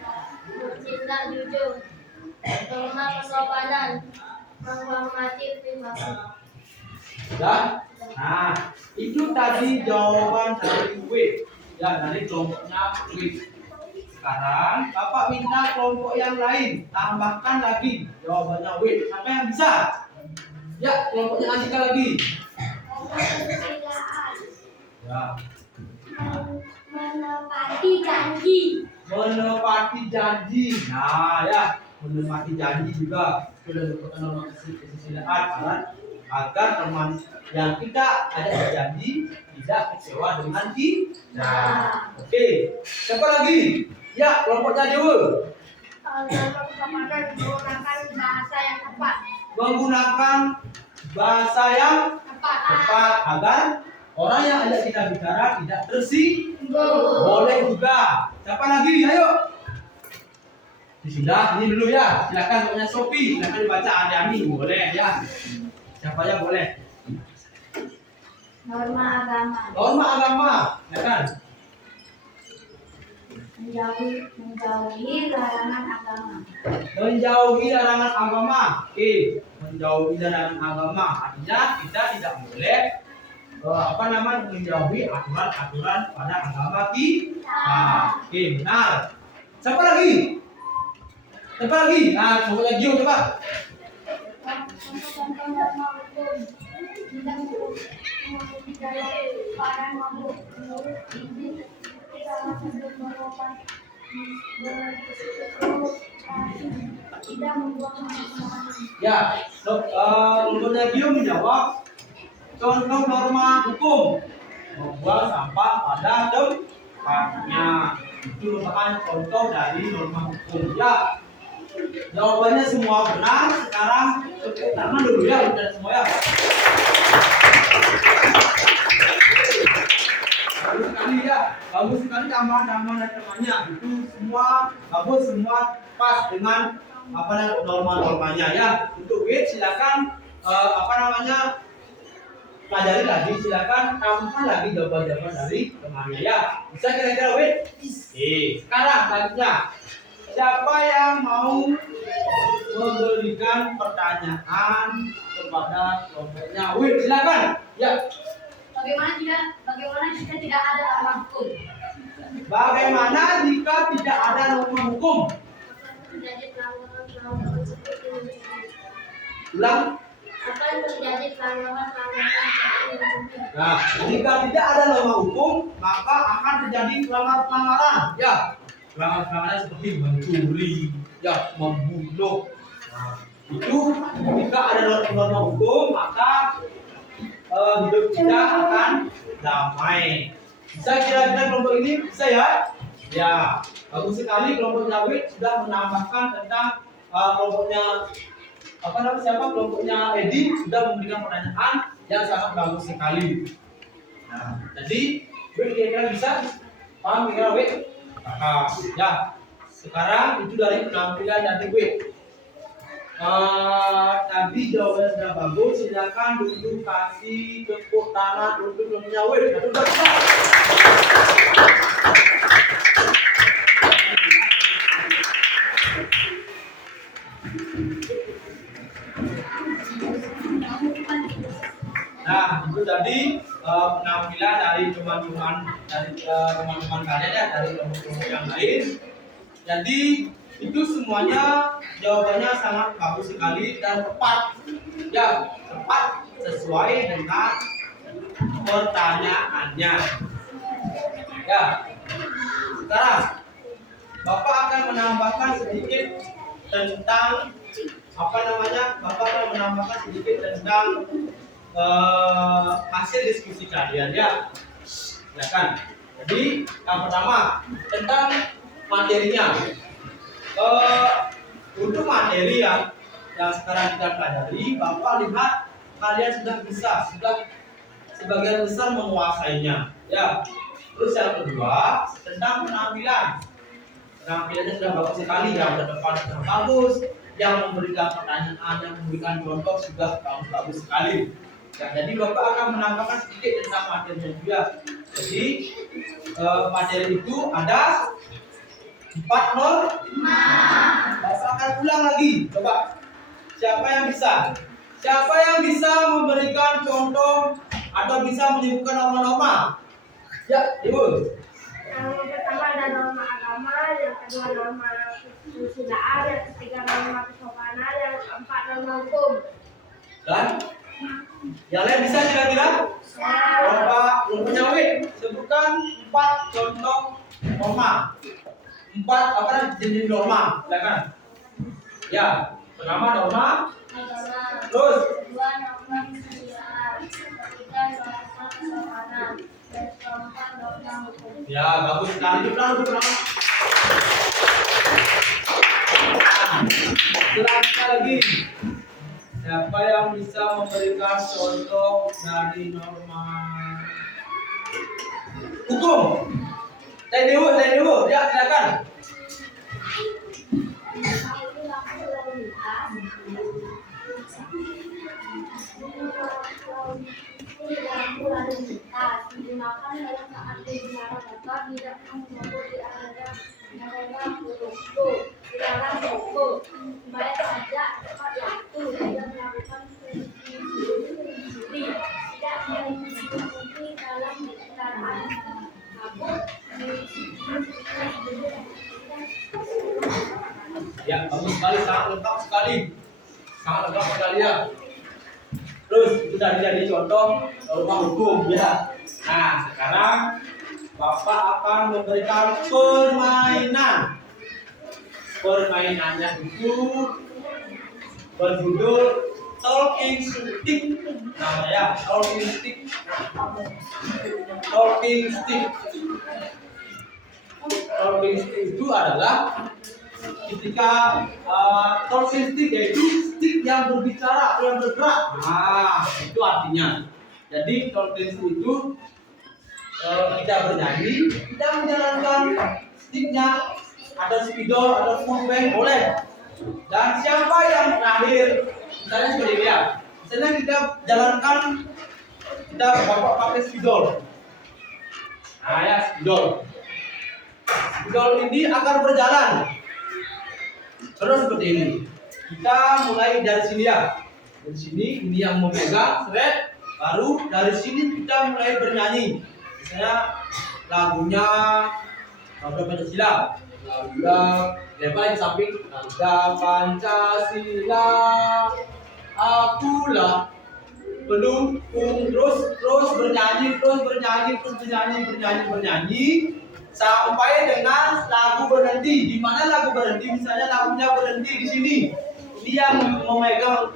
Bertindak jujur. Norma kesopanan. Menghormati privasi. Ya, nah itu tadi jawaban dari WIT. Ya, dari kelompoknya WIT. Sekarang Bapak minta kelompok yang lain tambahkan lagi jawabannya WIT. Siapa yang bisa? Ya, kelompoknya Andika lagi. Ya. Menepati janji. Menepati janji. Nah, ya, menepati janji juga sudah merupakan norma kesusilaan agar teman yang kita ada janji tidak kecewa dengan kita. Nah, oke. Siapa lagi? Ya, kelompoknya Dewa. Norma kesopanan menggunakan bahasa yang tepat. Menggunakan bahasa yang tepat agar orang yang ada kita bicara tidak tersinggung. Boleh juga. Siapa lagi? Ayo. Sudah, ini dulu ya. Silakan punya Sophie. Silakan dibaca Adi boleh ya. Siapa aja boleh. Norma agama. Norma agama, ya kan? Menjauhi larangan agama. Menjauhi larangan agama. Oke, menjauhi larangan agama artinya kita tidak boleh menjauhi aturan-aturan pada agama kita. Oke, benar. Siapa lagi? Siapa lagi? Nah, coba lagi coba. Contoh norma hukum. Tidak menguji dalam para makhluk menurut izin sama sebelum melakukan tidak membuang sampah. Ya, Dr. Gio menjawab contoh norma hukum membuang sampah pada tempatnya. Itu merupakan contoh dari norma hukum. Ya, jawabannya semua benar. Sekarang tepuk tangan dulu ya, udah semua ya. Bagus sekali ya, bagus sekali tambahan-tambahan dari temannya. Itu semua bagus, semua pas dengan norma-normanya ya. Untuk WIT silakan pelajari lagi, silakan tambahkan lagi jawaban-jawaban dari temannya ya. Bisa kira-kira WIT? Sekarang selanjutnya siapa yang mau memberikan pertanyaan kepada kelompoknya WIT? Silakan. Ya. Bagaimana jika tidak ada norma hukum? Bagaimana jika tidak ada norma hukum? Terjadi pelanggaran seperti ini. Ulang. Akan terjadi pelanggaran seperti ini. Nah, jika tidak ada norma hukum, maka akan terjadi pelanggaran. Ya, pelanggaran seperti mencuri, ya, membunuh. Nah, itu jika ada norma hukum, maka hidup kita akan damai. Bisa kira-kira kelompok ini bisa ya? Ya, bagus sekali kelompoknya WIT sudah menambahkan tentang kelompoknya kelompoknya Edi sudah memberikan pertanyaan yang sangat bagus sekali. Nah, jadi WIT kira-kira bisa paham kira-kira WIT? Ya, sekarang itu dari penampilan dari WIT. Tadi jawabannya sudah bagus, silakan duduk kasih tepuk tangan untuk kelompoknya WIT. Nah, itu tadi penampilan dari teman-teman kalian ya, dari kelompok-kelompok yang lain. Jadi itu semuanya jawabannya sangat bagus sekali dan tepat. Ya, tepat sesuai dengan pertanyaannya. Ya, sekarang Bapak akan menambahkan sedikit tentang Bapak akan menambahkan sedikit tentang hasil diskusi kalian ya. Silakan. Jadi yang pertama tentang materinya. Untuk materi yang sekarang kita pelajari, Bapak lihat kalian sudah sebagian besar menguasainya ya. Terus yang kedua tentang penampilan. Penampilannya sudah bagus sekali, yang terdepan sudah bagus, yang memberikan pertanyaan, yang memberikan contoh sudah bagus sekali. Ya, jadi Bapak akan menambahkan sedikit tentang materinya juga. Jadi materi itu ada 4 norma. Bapak akan ulang lagi. Coba siapa yang bisa? Siapa yang bisa memberikan contoh atau bisa menyebutkan norma-norma? Ya, Ibu. Yang pertama ada norma agama, yang kedua norma kesusilaan, yang ketiga norma kesopanan, yang keempat norma hukum. Dan yang lain bisa kira-kira? Coba punya Wid, sebutkan 4 contoh norma. 4 jenis norma, silakan. Ya, pertama norma Agama, terus kedua norma kesusilaan, ketiga norma kesopanan, dan keempat norma hukum. ya bagus sekali. Duduk. Selanjutnya lagi, siapa yang bisa memberikan contoh dari norma hukum? Saya dulu, ya silakan. Lampu lalu lintas digunakan dalam saat berbicara dapat tidak mengganggu di area mereka berlaku dilarang rokok supaya tidak tepat waktu tidak melakukan tidak mengikuti dalam kendaraan kabut Ya, bagus sekali, sangat lengkap sekali ya. Terus itu tadi jadi contoh norma hukum ya. Nah, sekarang Bapak akan memberikan permainan. Permainannya itu berjudul talking stick. Namanya talking stick. Talking stick itu adalah ketika talking stick yaitu stick yang berbicara, yang bergerak. Nah, itu artinya. Jadi talking stick itu kita bernyanyi, kita menjalankan sticknya, ada spidol, ada full band boleh. Dan siapa yang terakhir, misalnya seperti ini ya. Misalnya kita jalankan, kita bapak pakai spidol. Nah ya spidol. Spidol ini akan berjalan. Terus seperti ini. Kita mulai dari sini ya. Dari sini ini yang memegang, seret. Baru dari sini kita mulai bernyanyi. Misalnya lagunya Raga Pancasila. Laga lempar di samping. Raga Pancasila. Akulah pendukung terus bernyanyi sampai dengan lagu berhenti. Di mana lagu berhenti? Misalnya lagunya berhenti di sini. Dia memegang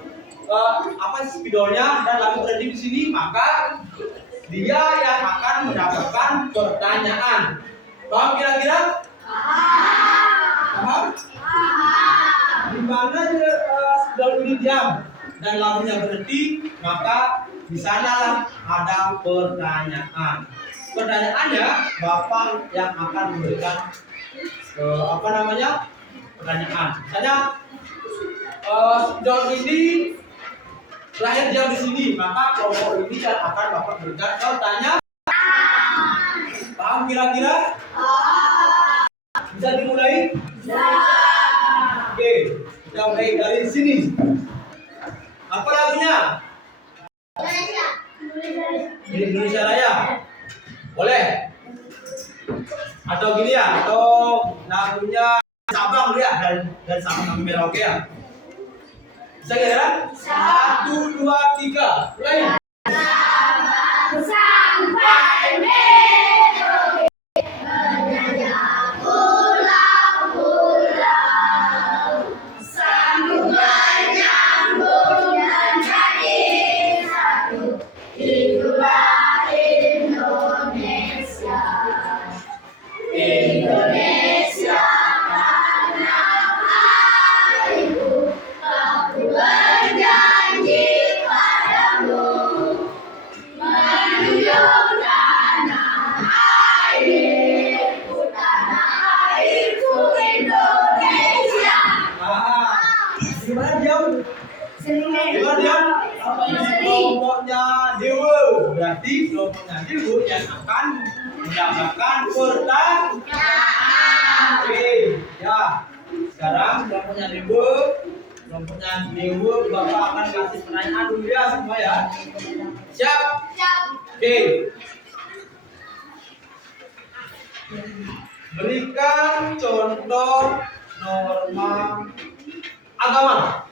spidolnya dan lagu berhenti di sini, maka dia yang akan mendapatkan pertanyaan. Paham kira-kira? Paham? Di mana spidol ini diam dan lagunya berhenti, maka di sanalah ada pertanyaan. Pertanyaannya Bapak yang akan memberikan pertanyaan. Misalnya spidol ini terakhir diam di sini, maka kelompok ini yang akan Bapak berikan pertanyaan. Paham kira-kira? Bisa dimulai? Oke, kita mulai dari sini. Apa lagunya? Indonesia Raya. Boleh? Atau gini ya, atau lagunya Sabang dulu ya, dan Sabang sampai Merauke ya. Bisa nggak ya? 1, 2, 3, mulai. Sampai Merauke menjajah pulau-pulau, sambung menyambung menjadi satu. Itulah Indonesia, Indonesia tanah airku. Aku berjanji padamu, menjunjung tanah airku, Indonesia. Gimana diam? Gimana diam? Sering. Kelompoknya Dewa, berarti kelompoknya Dewa yang akan mendapatkan pertanyaan. Oke, ya. Sekarang kelompoknya Dewa Bapak akan kasih pertanyaan dulu ya semua ya. Siap? Oke. Berikan contoh norma agama.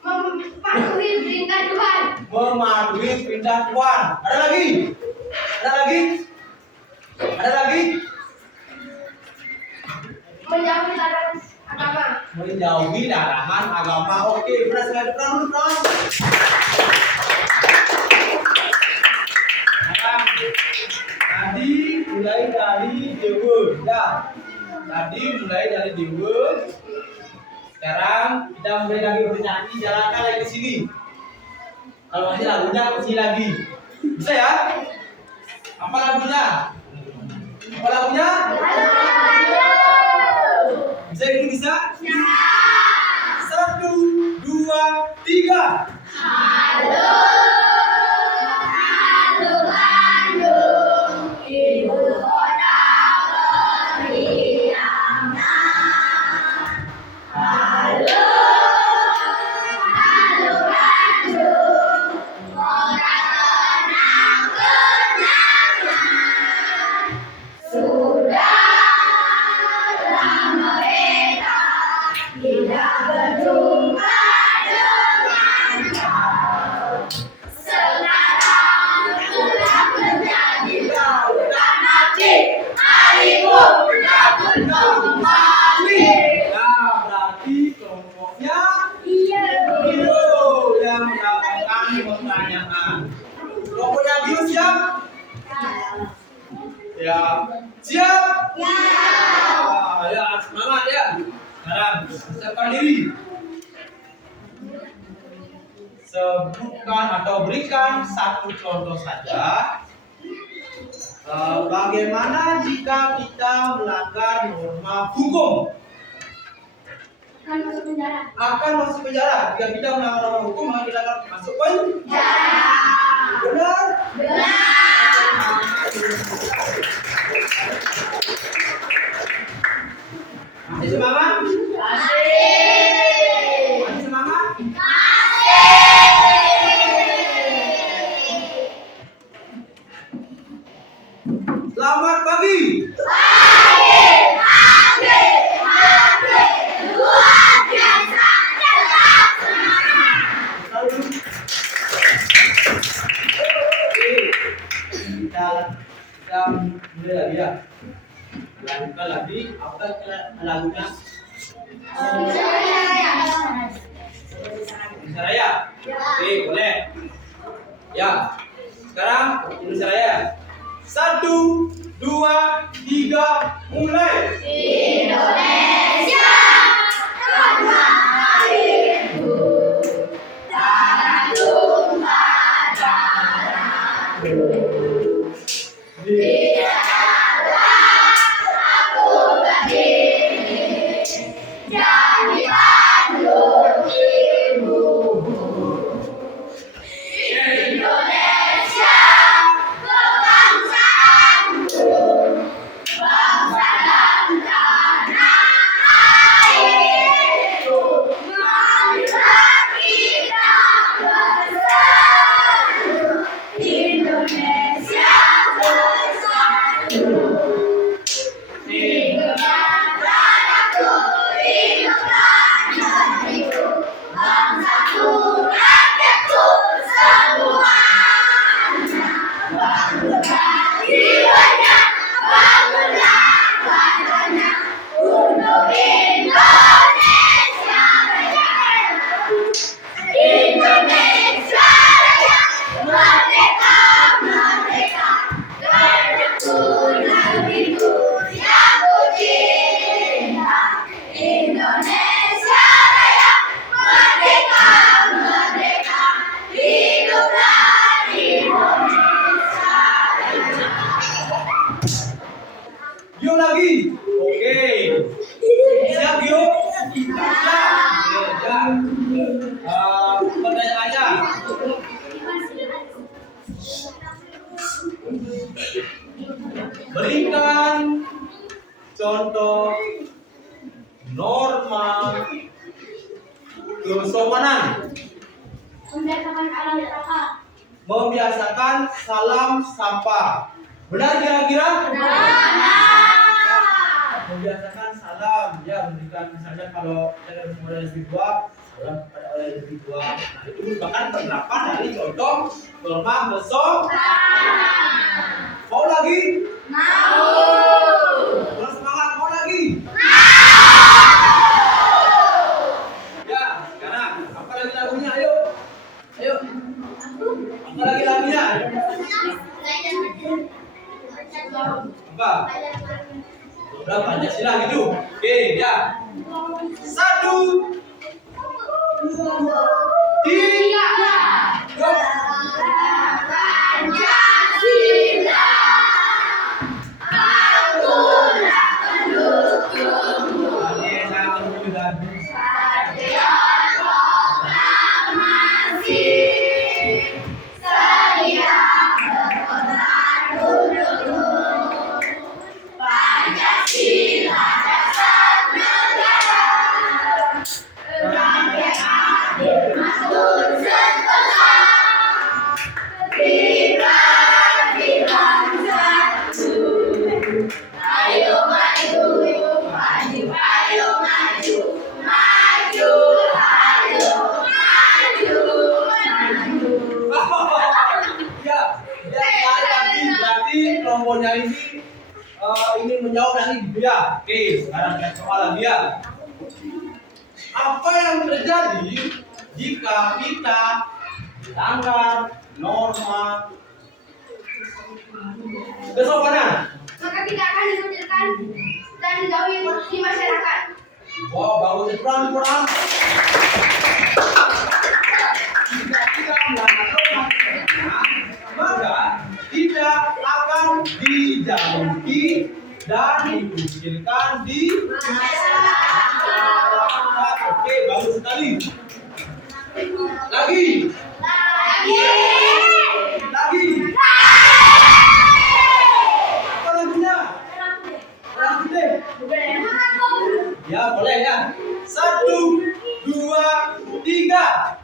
Mematuhi perintah Tuhan. Mematuhi perintah Tuhan. Ada lagi? Ada lagi? Ada lagi? Menjauhi larangan agama. Menjauhi larangan agama. Oke, berhasil dulu, Nah, tadi mulai dari Dewa, ya. Tadi mulai dari Dewa. Sekarang kita mulai lagi bernyanyi, jalankan lagi ke sini. Kalau masih lagunya ke sini lagi. Bisa ya? Apa lagunya? Apa lagunya? Bisa itu bisa? 1, 2, 3. Halo, halo Bandung, ibu kota periangan. Halo, halo Bandung, kota tenang kenangan. Sudah lama beta tidak berjumpa dengan kau. Sekarang telah menjadi lautan hati, harimu dapat kembali. Nah, berarti kelompoknya Iya. Bio yang mendapatkan pertanyaan. Kelompoknya Bio siap? Ya. Siap? Ya, semangat ya. Sekarang siapkan diri. Sebutkan atau berikan satu contoh saja. Bagaimana jika kita melanggar norma hukum? Kan masuk penjara. Akan masuk penjara. Jika kita melanggar norma hukum, maka kita akan masuk penjara. Benar? Masih semangat? Masih semangat? Selamat pagi. Luar biasa, tetap semangat. Lalu. Oke. Kita mulai lagi ya. Lanjutkan lagi. Apa lagunya? Indonesia Raya. Oke, boleh. Ya. Sekarang Indonesia Raya. 1, 2, 3, mulai. Indonesia, tanah airku, tanah tumpah darahku. Biarlah aku berdiri jadi Bandung ibumu. Indonesia, kebangsaanku, bangsa dan tanah airku. contoh norma kesopanan. Membiasakan alam sapa. Membiasakan salam sapa. Benar kira-kira? Membiasakan salam, ya, memberikan misalnya kalau kita bertemu dengan individu, salam kepada oleh individu. Nah, itu merupakan penerapan dari contoh norma kesopanan. Mau lagi? Mau semangat, mau lagi? Ya, sekarang apa lagi lagunya? Ayo, ayo. Apa lagi lagunya? Apa? Udah Pancasila gitu. Oke, ya. 1, 2, 3. Go. Pancasila. Kelompoknya ini menjawab lagi gitu ya. Oke, sekarang kita soal lagi ya. Apa yang terjadi jika kita melanggar norma kesopanan? Maka tidak akan dikucilkan dan dijauhi di masyarakat. Wow, bagus. Kurang. Jika kita melanggar norma kesopanan, maka tidak akan dijauhi dan dikucilkan di masyarakat. Oke, bagus sekali. Lagi. Apa lagunya? Lagu deh. Ya, boleh ya. 1, 2, 3.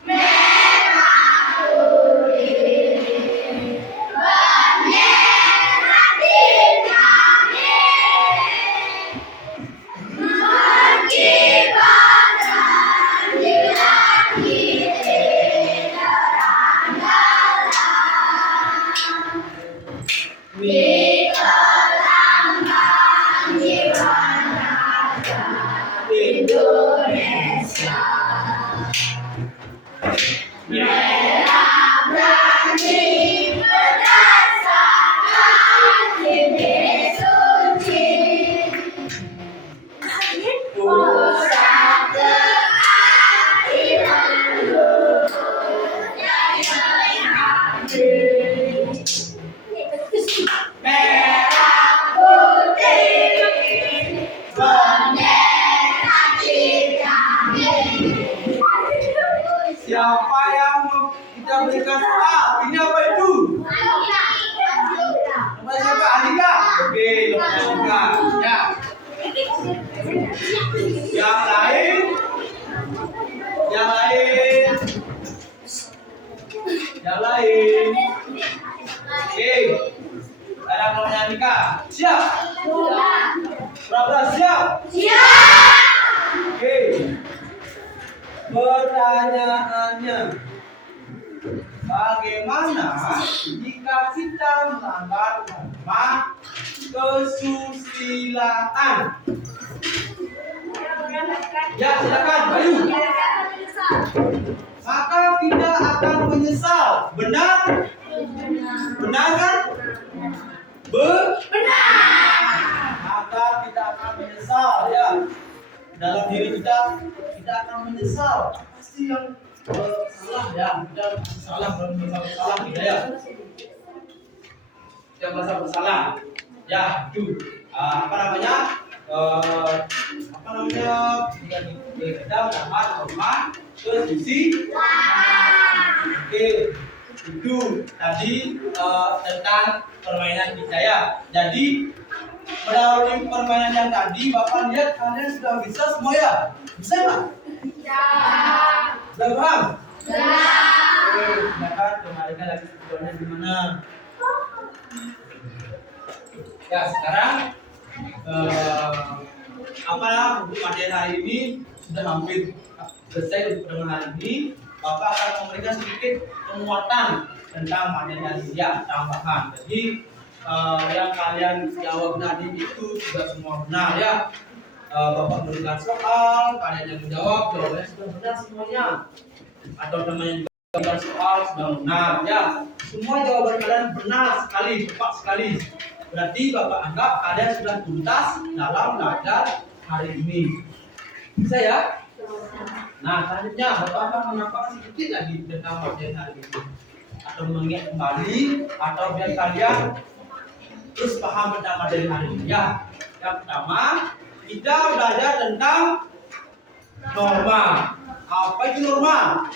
Siapa yang kita berikan soal? Ini apa itu? Nama siapa? Andika. Oke, nama Andika. Ya. Yang lain? Oke. Sekarang namanya Andika. Siap? Berapa siap? Oke. Pertanyaannya, bagaimana jika kita melanggar norma kesusilaan? Ya, silakan, Bayu. Maka kita akan menyesal. Benar? Benar kan? Benar. Maka kita akan menyesal ya. Dalam diri kita akan menyesal pasti yang salah ya, kita salah bersalah kita ya, kita merasa bersalah ya. Itu apa namanya jika kita mendapat norma kesusilaan. Oke, itu tadi tentang permainan kita ya. Jadi melalui permainan yang tadi, Bapak lihat kalian sudah bisa semua ya? Bisa nggak? Ya. Sudah paham? Ya. Oke, silakan kembalikan lagi videonya gimana? Ya, sekarang untuk materi hari ini sudah hampir selesai untuk pertemuan hari ini. Bapak akan memberikan sedikit penguatan tentang materi hari ini ya, tambahan. Jadi yang kalian jawab tadi itu sudah semua benar ya. Bapak memberikan soal, kalian yang menjawab jawabannya sudah benar semuanya. Atau teman yang memberikan soal sudah benar ya. Semua jawaban kalian benar sekali, tepat sekali. Berarti Bapak anggap kalian sudah tuntas dalam belajar hari ini. Bisa ya? Nah, selanjutnya Bapak akan menambahkan sedikit lagi tentang materi hari ini. Atau mengingat kembali, atau biar kalian terus paham tentang materi hari ini ya. Yang pertama, kita belajar tentang norma. Apa itu norma?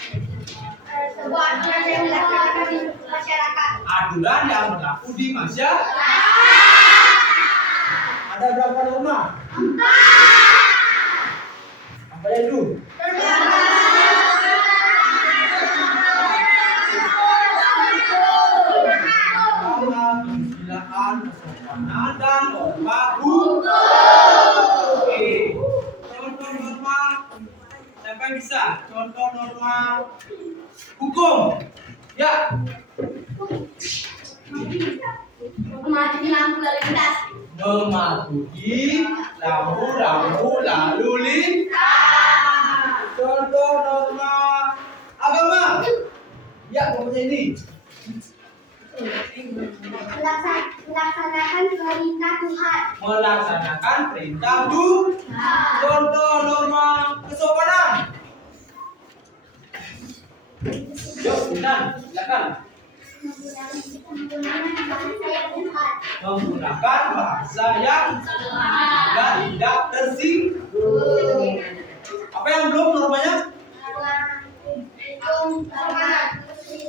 Sebuah aturan yang dilaksanakan di masyarakat. Aturan yang berlaku di masyarakat. Ada berapa norma? 4. Apa itu? Kesusilaan, kesopanan, dan norma hukum. Oke. Contoh norma, siapa yang bisa? Contoh norma hukum. Ya. Mematuhi lampu lalu lintas. Mematuhi lampu lalu lintas. Contoh norma agama. Ya, pokoknya ini. Melaksanakan perintah Tuhan. Melaksanakan perintah Tuhan. Contoh norma kesopanan. Yuk, silakan. Menggunakan bahasa yang agar tidak tersinggung. Apa yang belum normanya?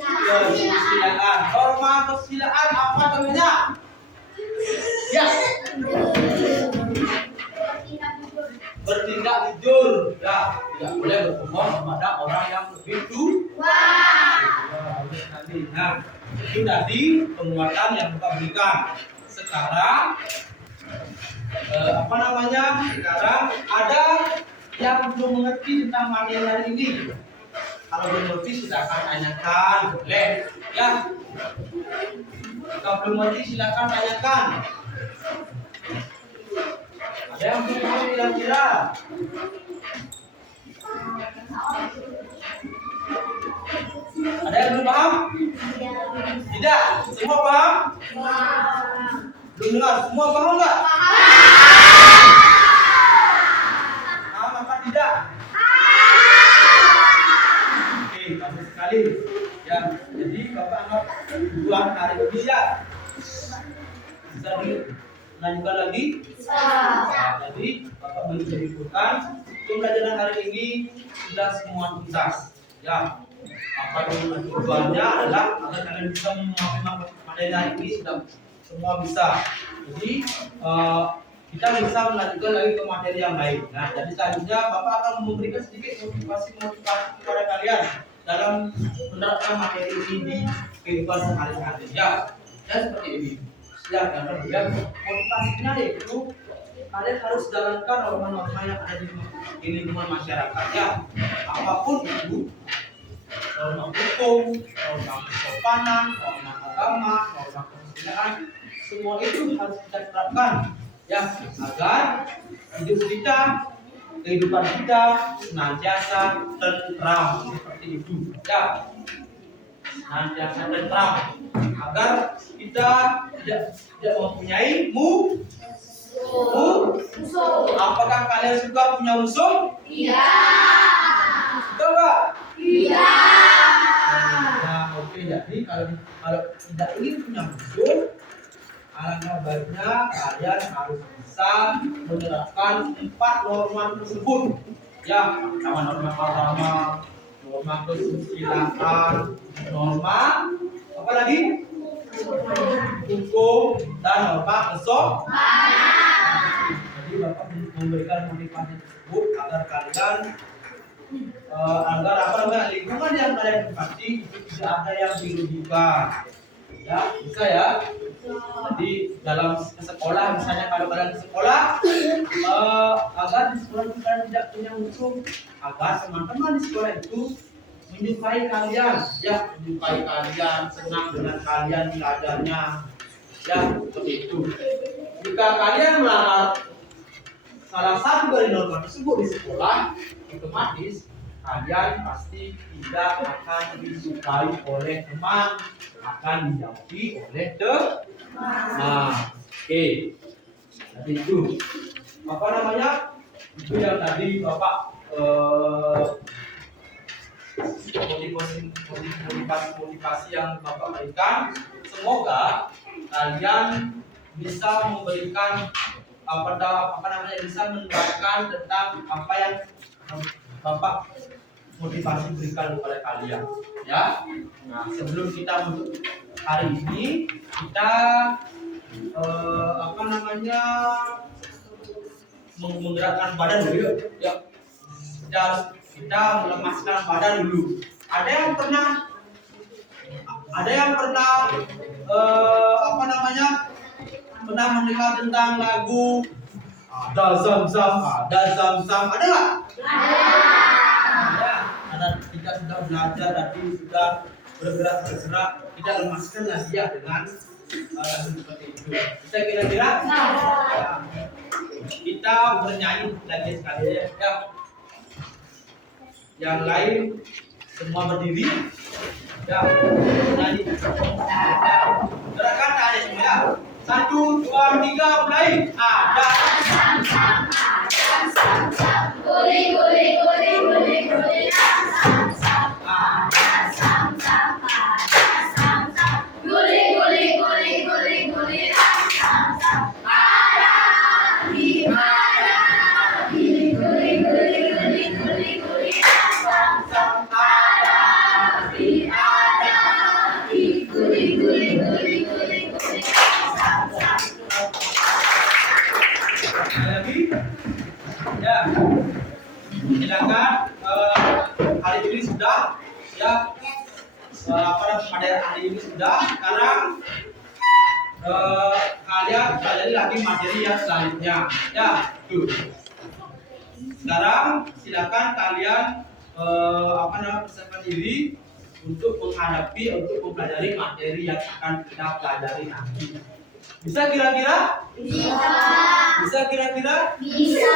Kesusilaan. Norma kesusilaan apa namanya? Ya. Bertindak jujur. Ya, tidak boleh berbohong kepada orang yang lebih tua. Nah, itu tadi penguatan yang Bapak berikan. Sekarang Sekarang ada yang belum mengerti tentang materi hari ini. Kalau belum mengerti silakan tanyakan, boleh ya. Kalau belum mengerti silakan tanyakan. Ada yang belum paham kira-kira? Ada yang belum paham? Tidak. Semua paham? Belum dengar. Semua paham nggak? Paham apa tidak? Oke, bagus sekali. Ya, jadi Bapak anggap tujuan hari ini ya. Bisa dilanjutkan lagi? Nah, jadi Bapak menyimpulkan pembelajaran hari ini sudah semua tuntas. Ya, apa tujuannya adalah agar kalian bisa memahami materi hari ini sudah semua bisa. Jadi kita bisa melanjutkan lagi ke materi yang lain. Nah, jadi selanjutnya Bapak akan memberikan sedikit motivasi kepada kalian dalam menerapkan materi ini di kehidupan sehari-hari. Ya, dan seperti ini. Ya, dan motivasinya yaitu kalian harus jalankan norma-norma yang ada di lingkungan masyarakat. Ya, apapun itu, norma hukum, norma kesopanan, norma agama, norma kesusilaan, semua itu harus kita terapkan ya, agar hidup kita, kehidupan kita senantiasa tentram seperti itu ya, senantiasa tentram, agar kita tidak mempunyai musuh. Apakah kalian suka punya musuh? Iya. Suka nggak? Iya. Nah, oke. Jadi kalau tidak ingin punya musuh, alangkah baiknya kalian harus bisa menerapkan 4 norma tersebut. Ya, pertama norma agama, norma kesusilaan, norma apa lagi? Hukum dan norma kesopanan. Jadi Bapak memberikan motivasi tersebut agar kalian agar apa namanya lingkungan yang kalian tempati itu tidak ada yang dirugikan. Ya, bisa ya. Jadi dalam sekolah misalnya kalau kalian di sekolah agar di sekolah itu kalian tidak punya musuh, agar teman-teman di sekolah itu menyukai kalian, ya menyukai kalian, senang dengan kalian belajarnya, ya seperti itu. Jika kalian melanggar salah satu dari norma tersebut di sekolah, otomatis kalian pasti tidak akan disukai oleh teman, akan dijauhi oleh teman. Nah, oke. Jadi itu apa namanya? Itu yang tadi Bapak motivasi yang Bapak berikan. Semoga kalian bisa memberikan apa namanya bisa menerapkan tentang apa yang Bapak motivasi berikan kepada kalian, ya. Nah, sebelum kita untuk hari ini kita apa namanya menggerakkan badan dulu, ya. Kita melemaskan badan dulu. Ada yang pernah apa namanya pernah mendengar tentang lagu ada zam-zam, ada zam-zam, ada nggak? Ada. Karena kita sudah belajar tadi, sudah bergerak, kita lemaskan lagi ya dengan lagu seperti itu. Bisa kira-kira? Ya. Kita bernyanyi lagi sekali ya. Yang lain semua berdiri. Ya, bernyanyi. Gerakan tadi semua ya. 1, 2, 3, mulai. Ada. Guli guli guli guli guli sam sam ada sam sam ada sam sam guli guli guli guli guli sam sam ada di guli guli guli guli guli guli sam sam ada di guli guli guli guli guli sam sam. Lagi ya, silakan hari ini sudah ya pada hari ini sudah. Sekarang kalian pelajari lagi materi yang selanjutnya ya. Tuh. Sekarang silakan kalian persiapkan diri untuk mempelajari materi yang akan kita pelajari nanti. Bisa kira-kira? Bisa kira-kira? Bisa.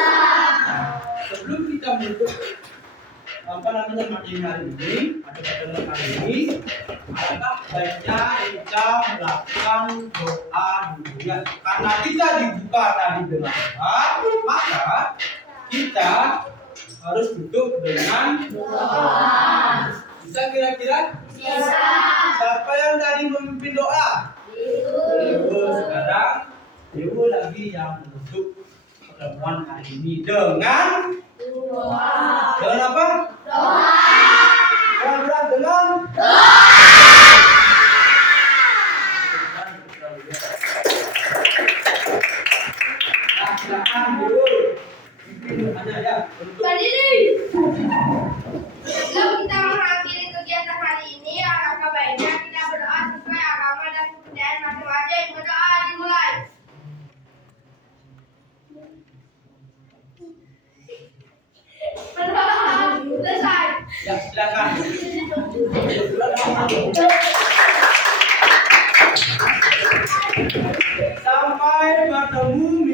Sebelum kita menutup materi hari ini atau pelajaran hari ini, alangkah baiknya kita melakukan doa dulu ya. Karena kita dibuka tadi dengan doa, maka kita harus duduk dengan doa. Bisa kira-kira? Bisa. Siapa yang tadi memimpin doa? Ibu. Sekarang Ibu lagi yang menutup pertemuan hari ini dengan Doa. dengan apa? Doa. Dengan Doa. Nah, silakan Ibu pimpin doanya ya. Berdiri. Sebelum kita mengakhiri kegiatan hari ini, alangkah baiknya kita berdoa sesuai agama dan kepercayaan masing-masing. Berdoa dimulai. Berdoa selesai. Ya, silakan. Sampai bertemu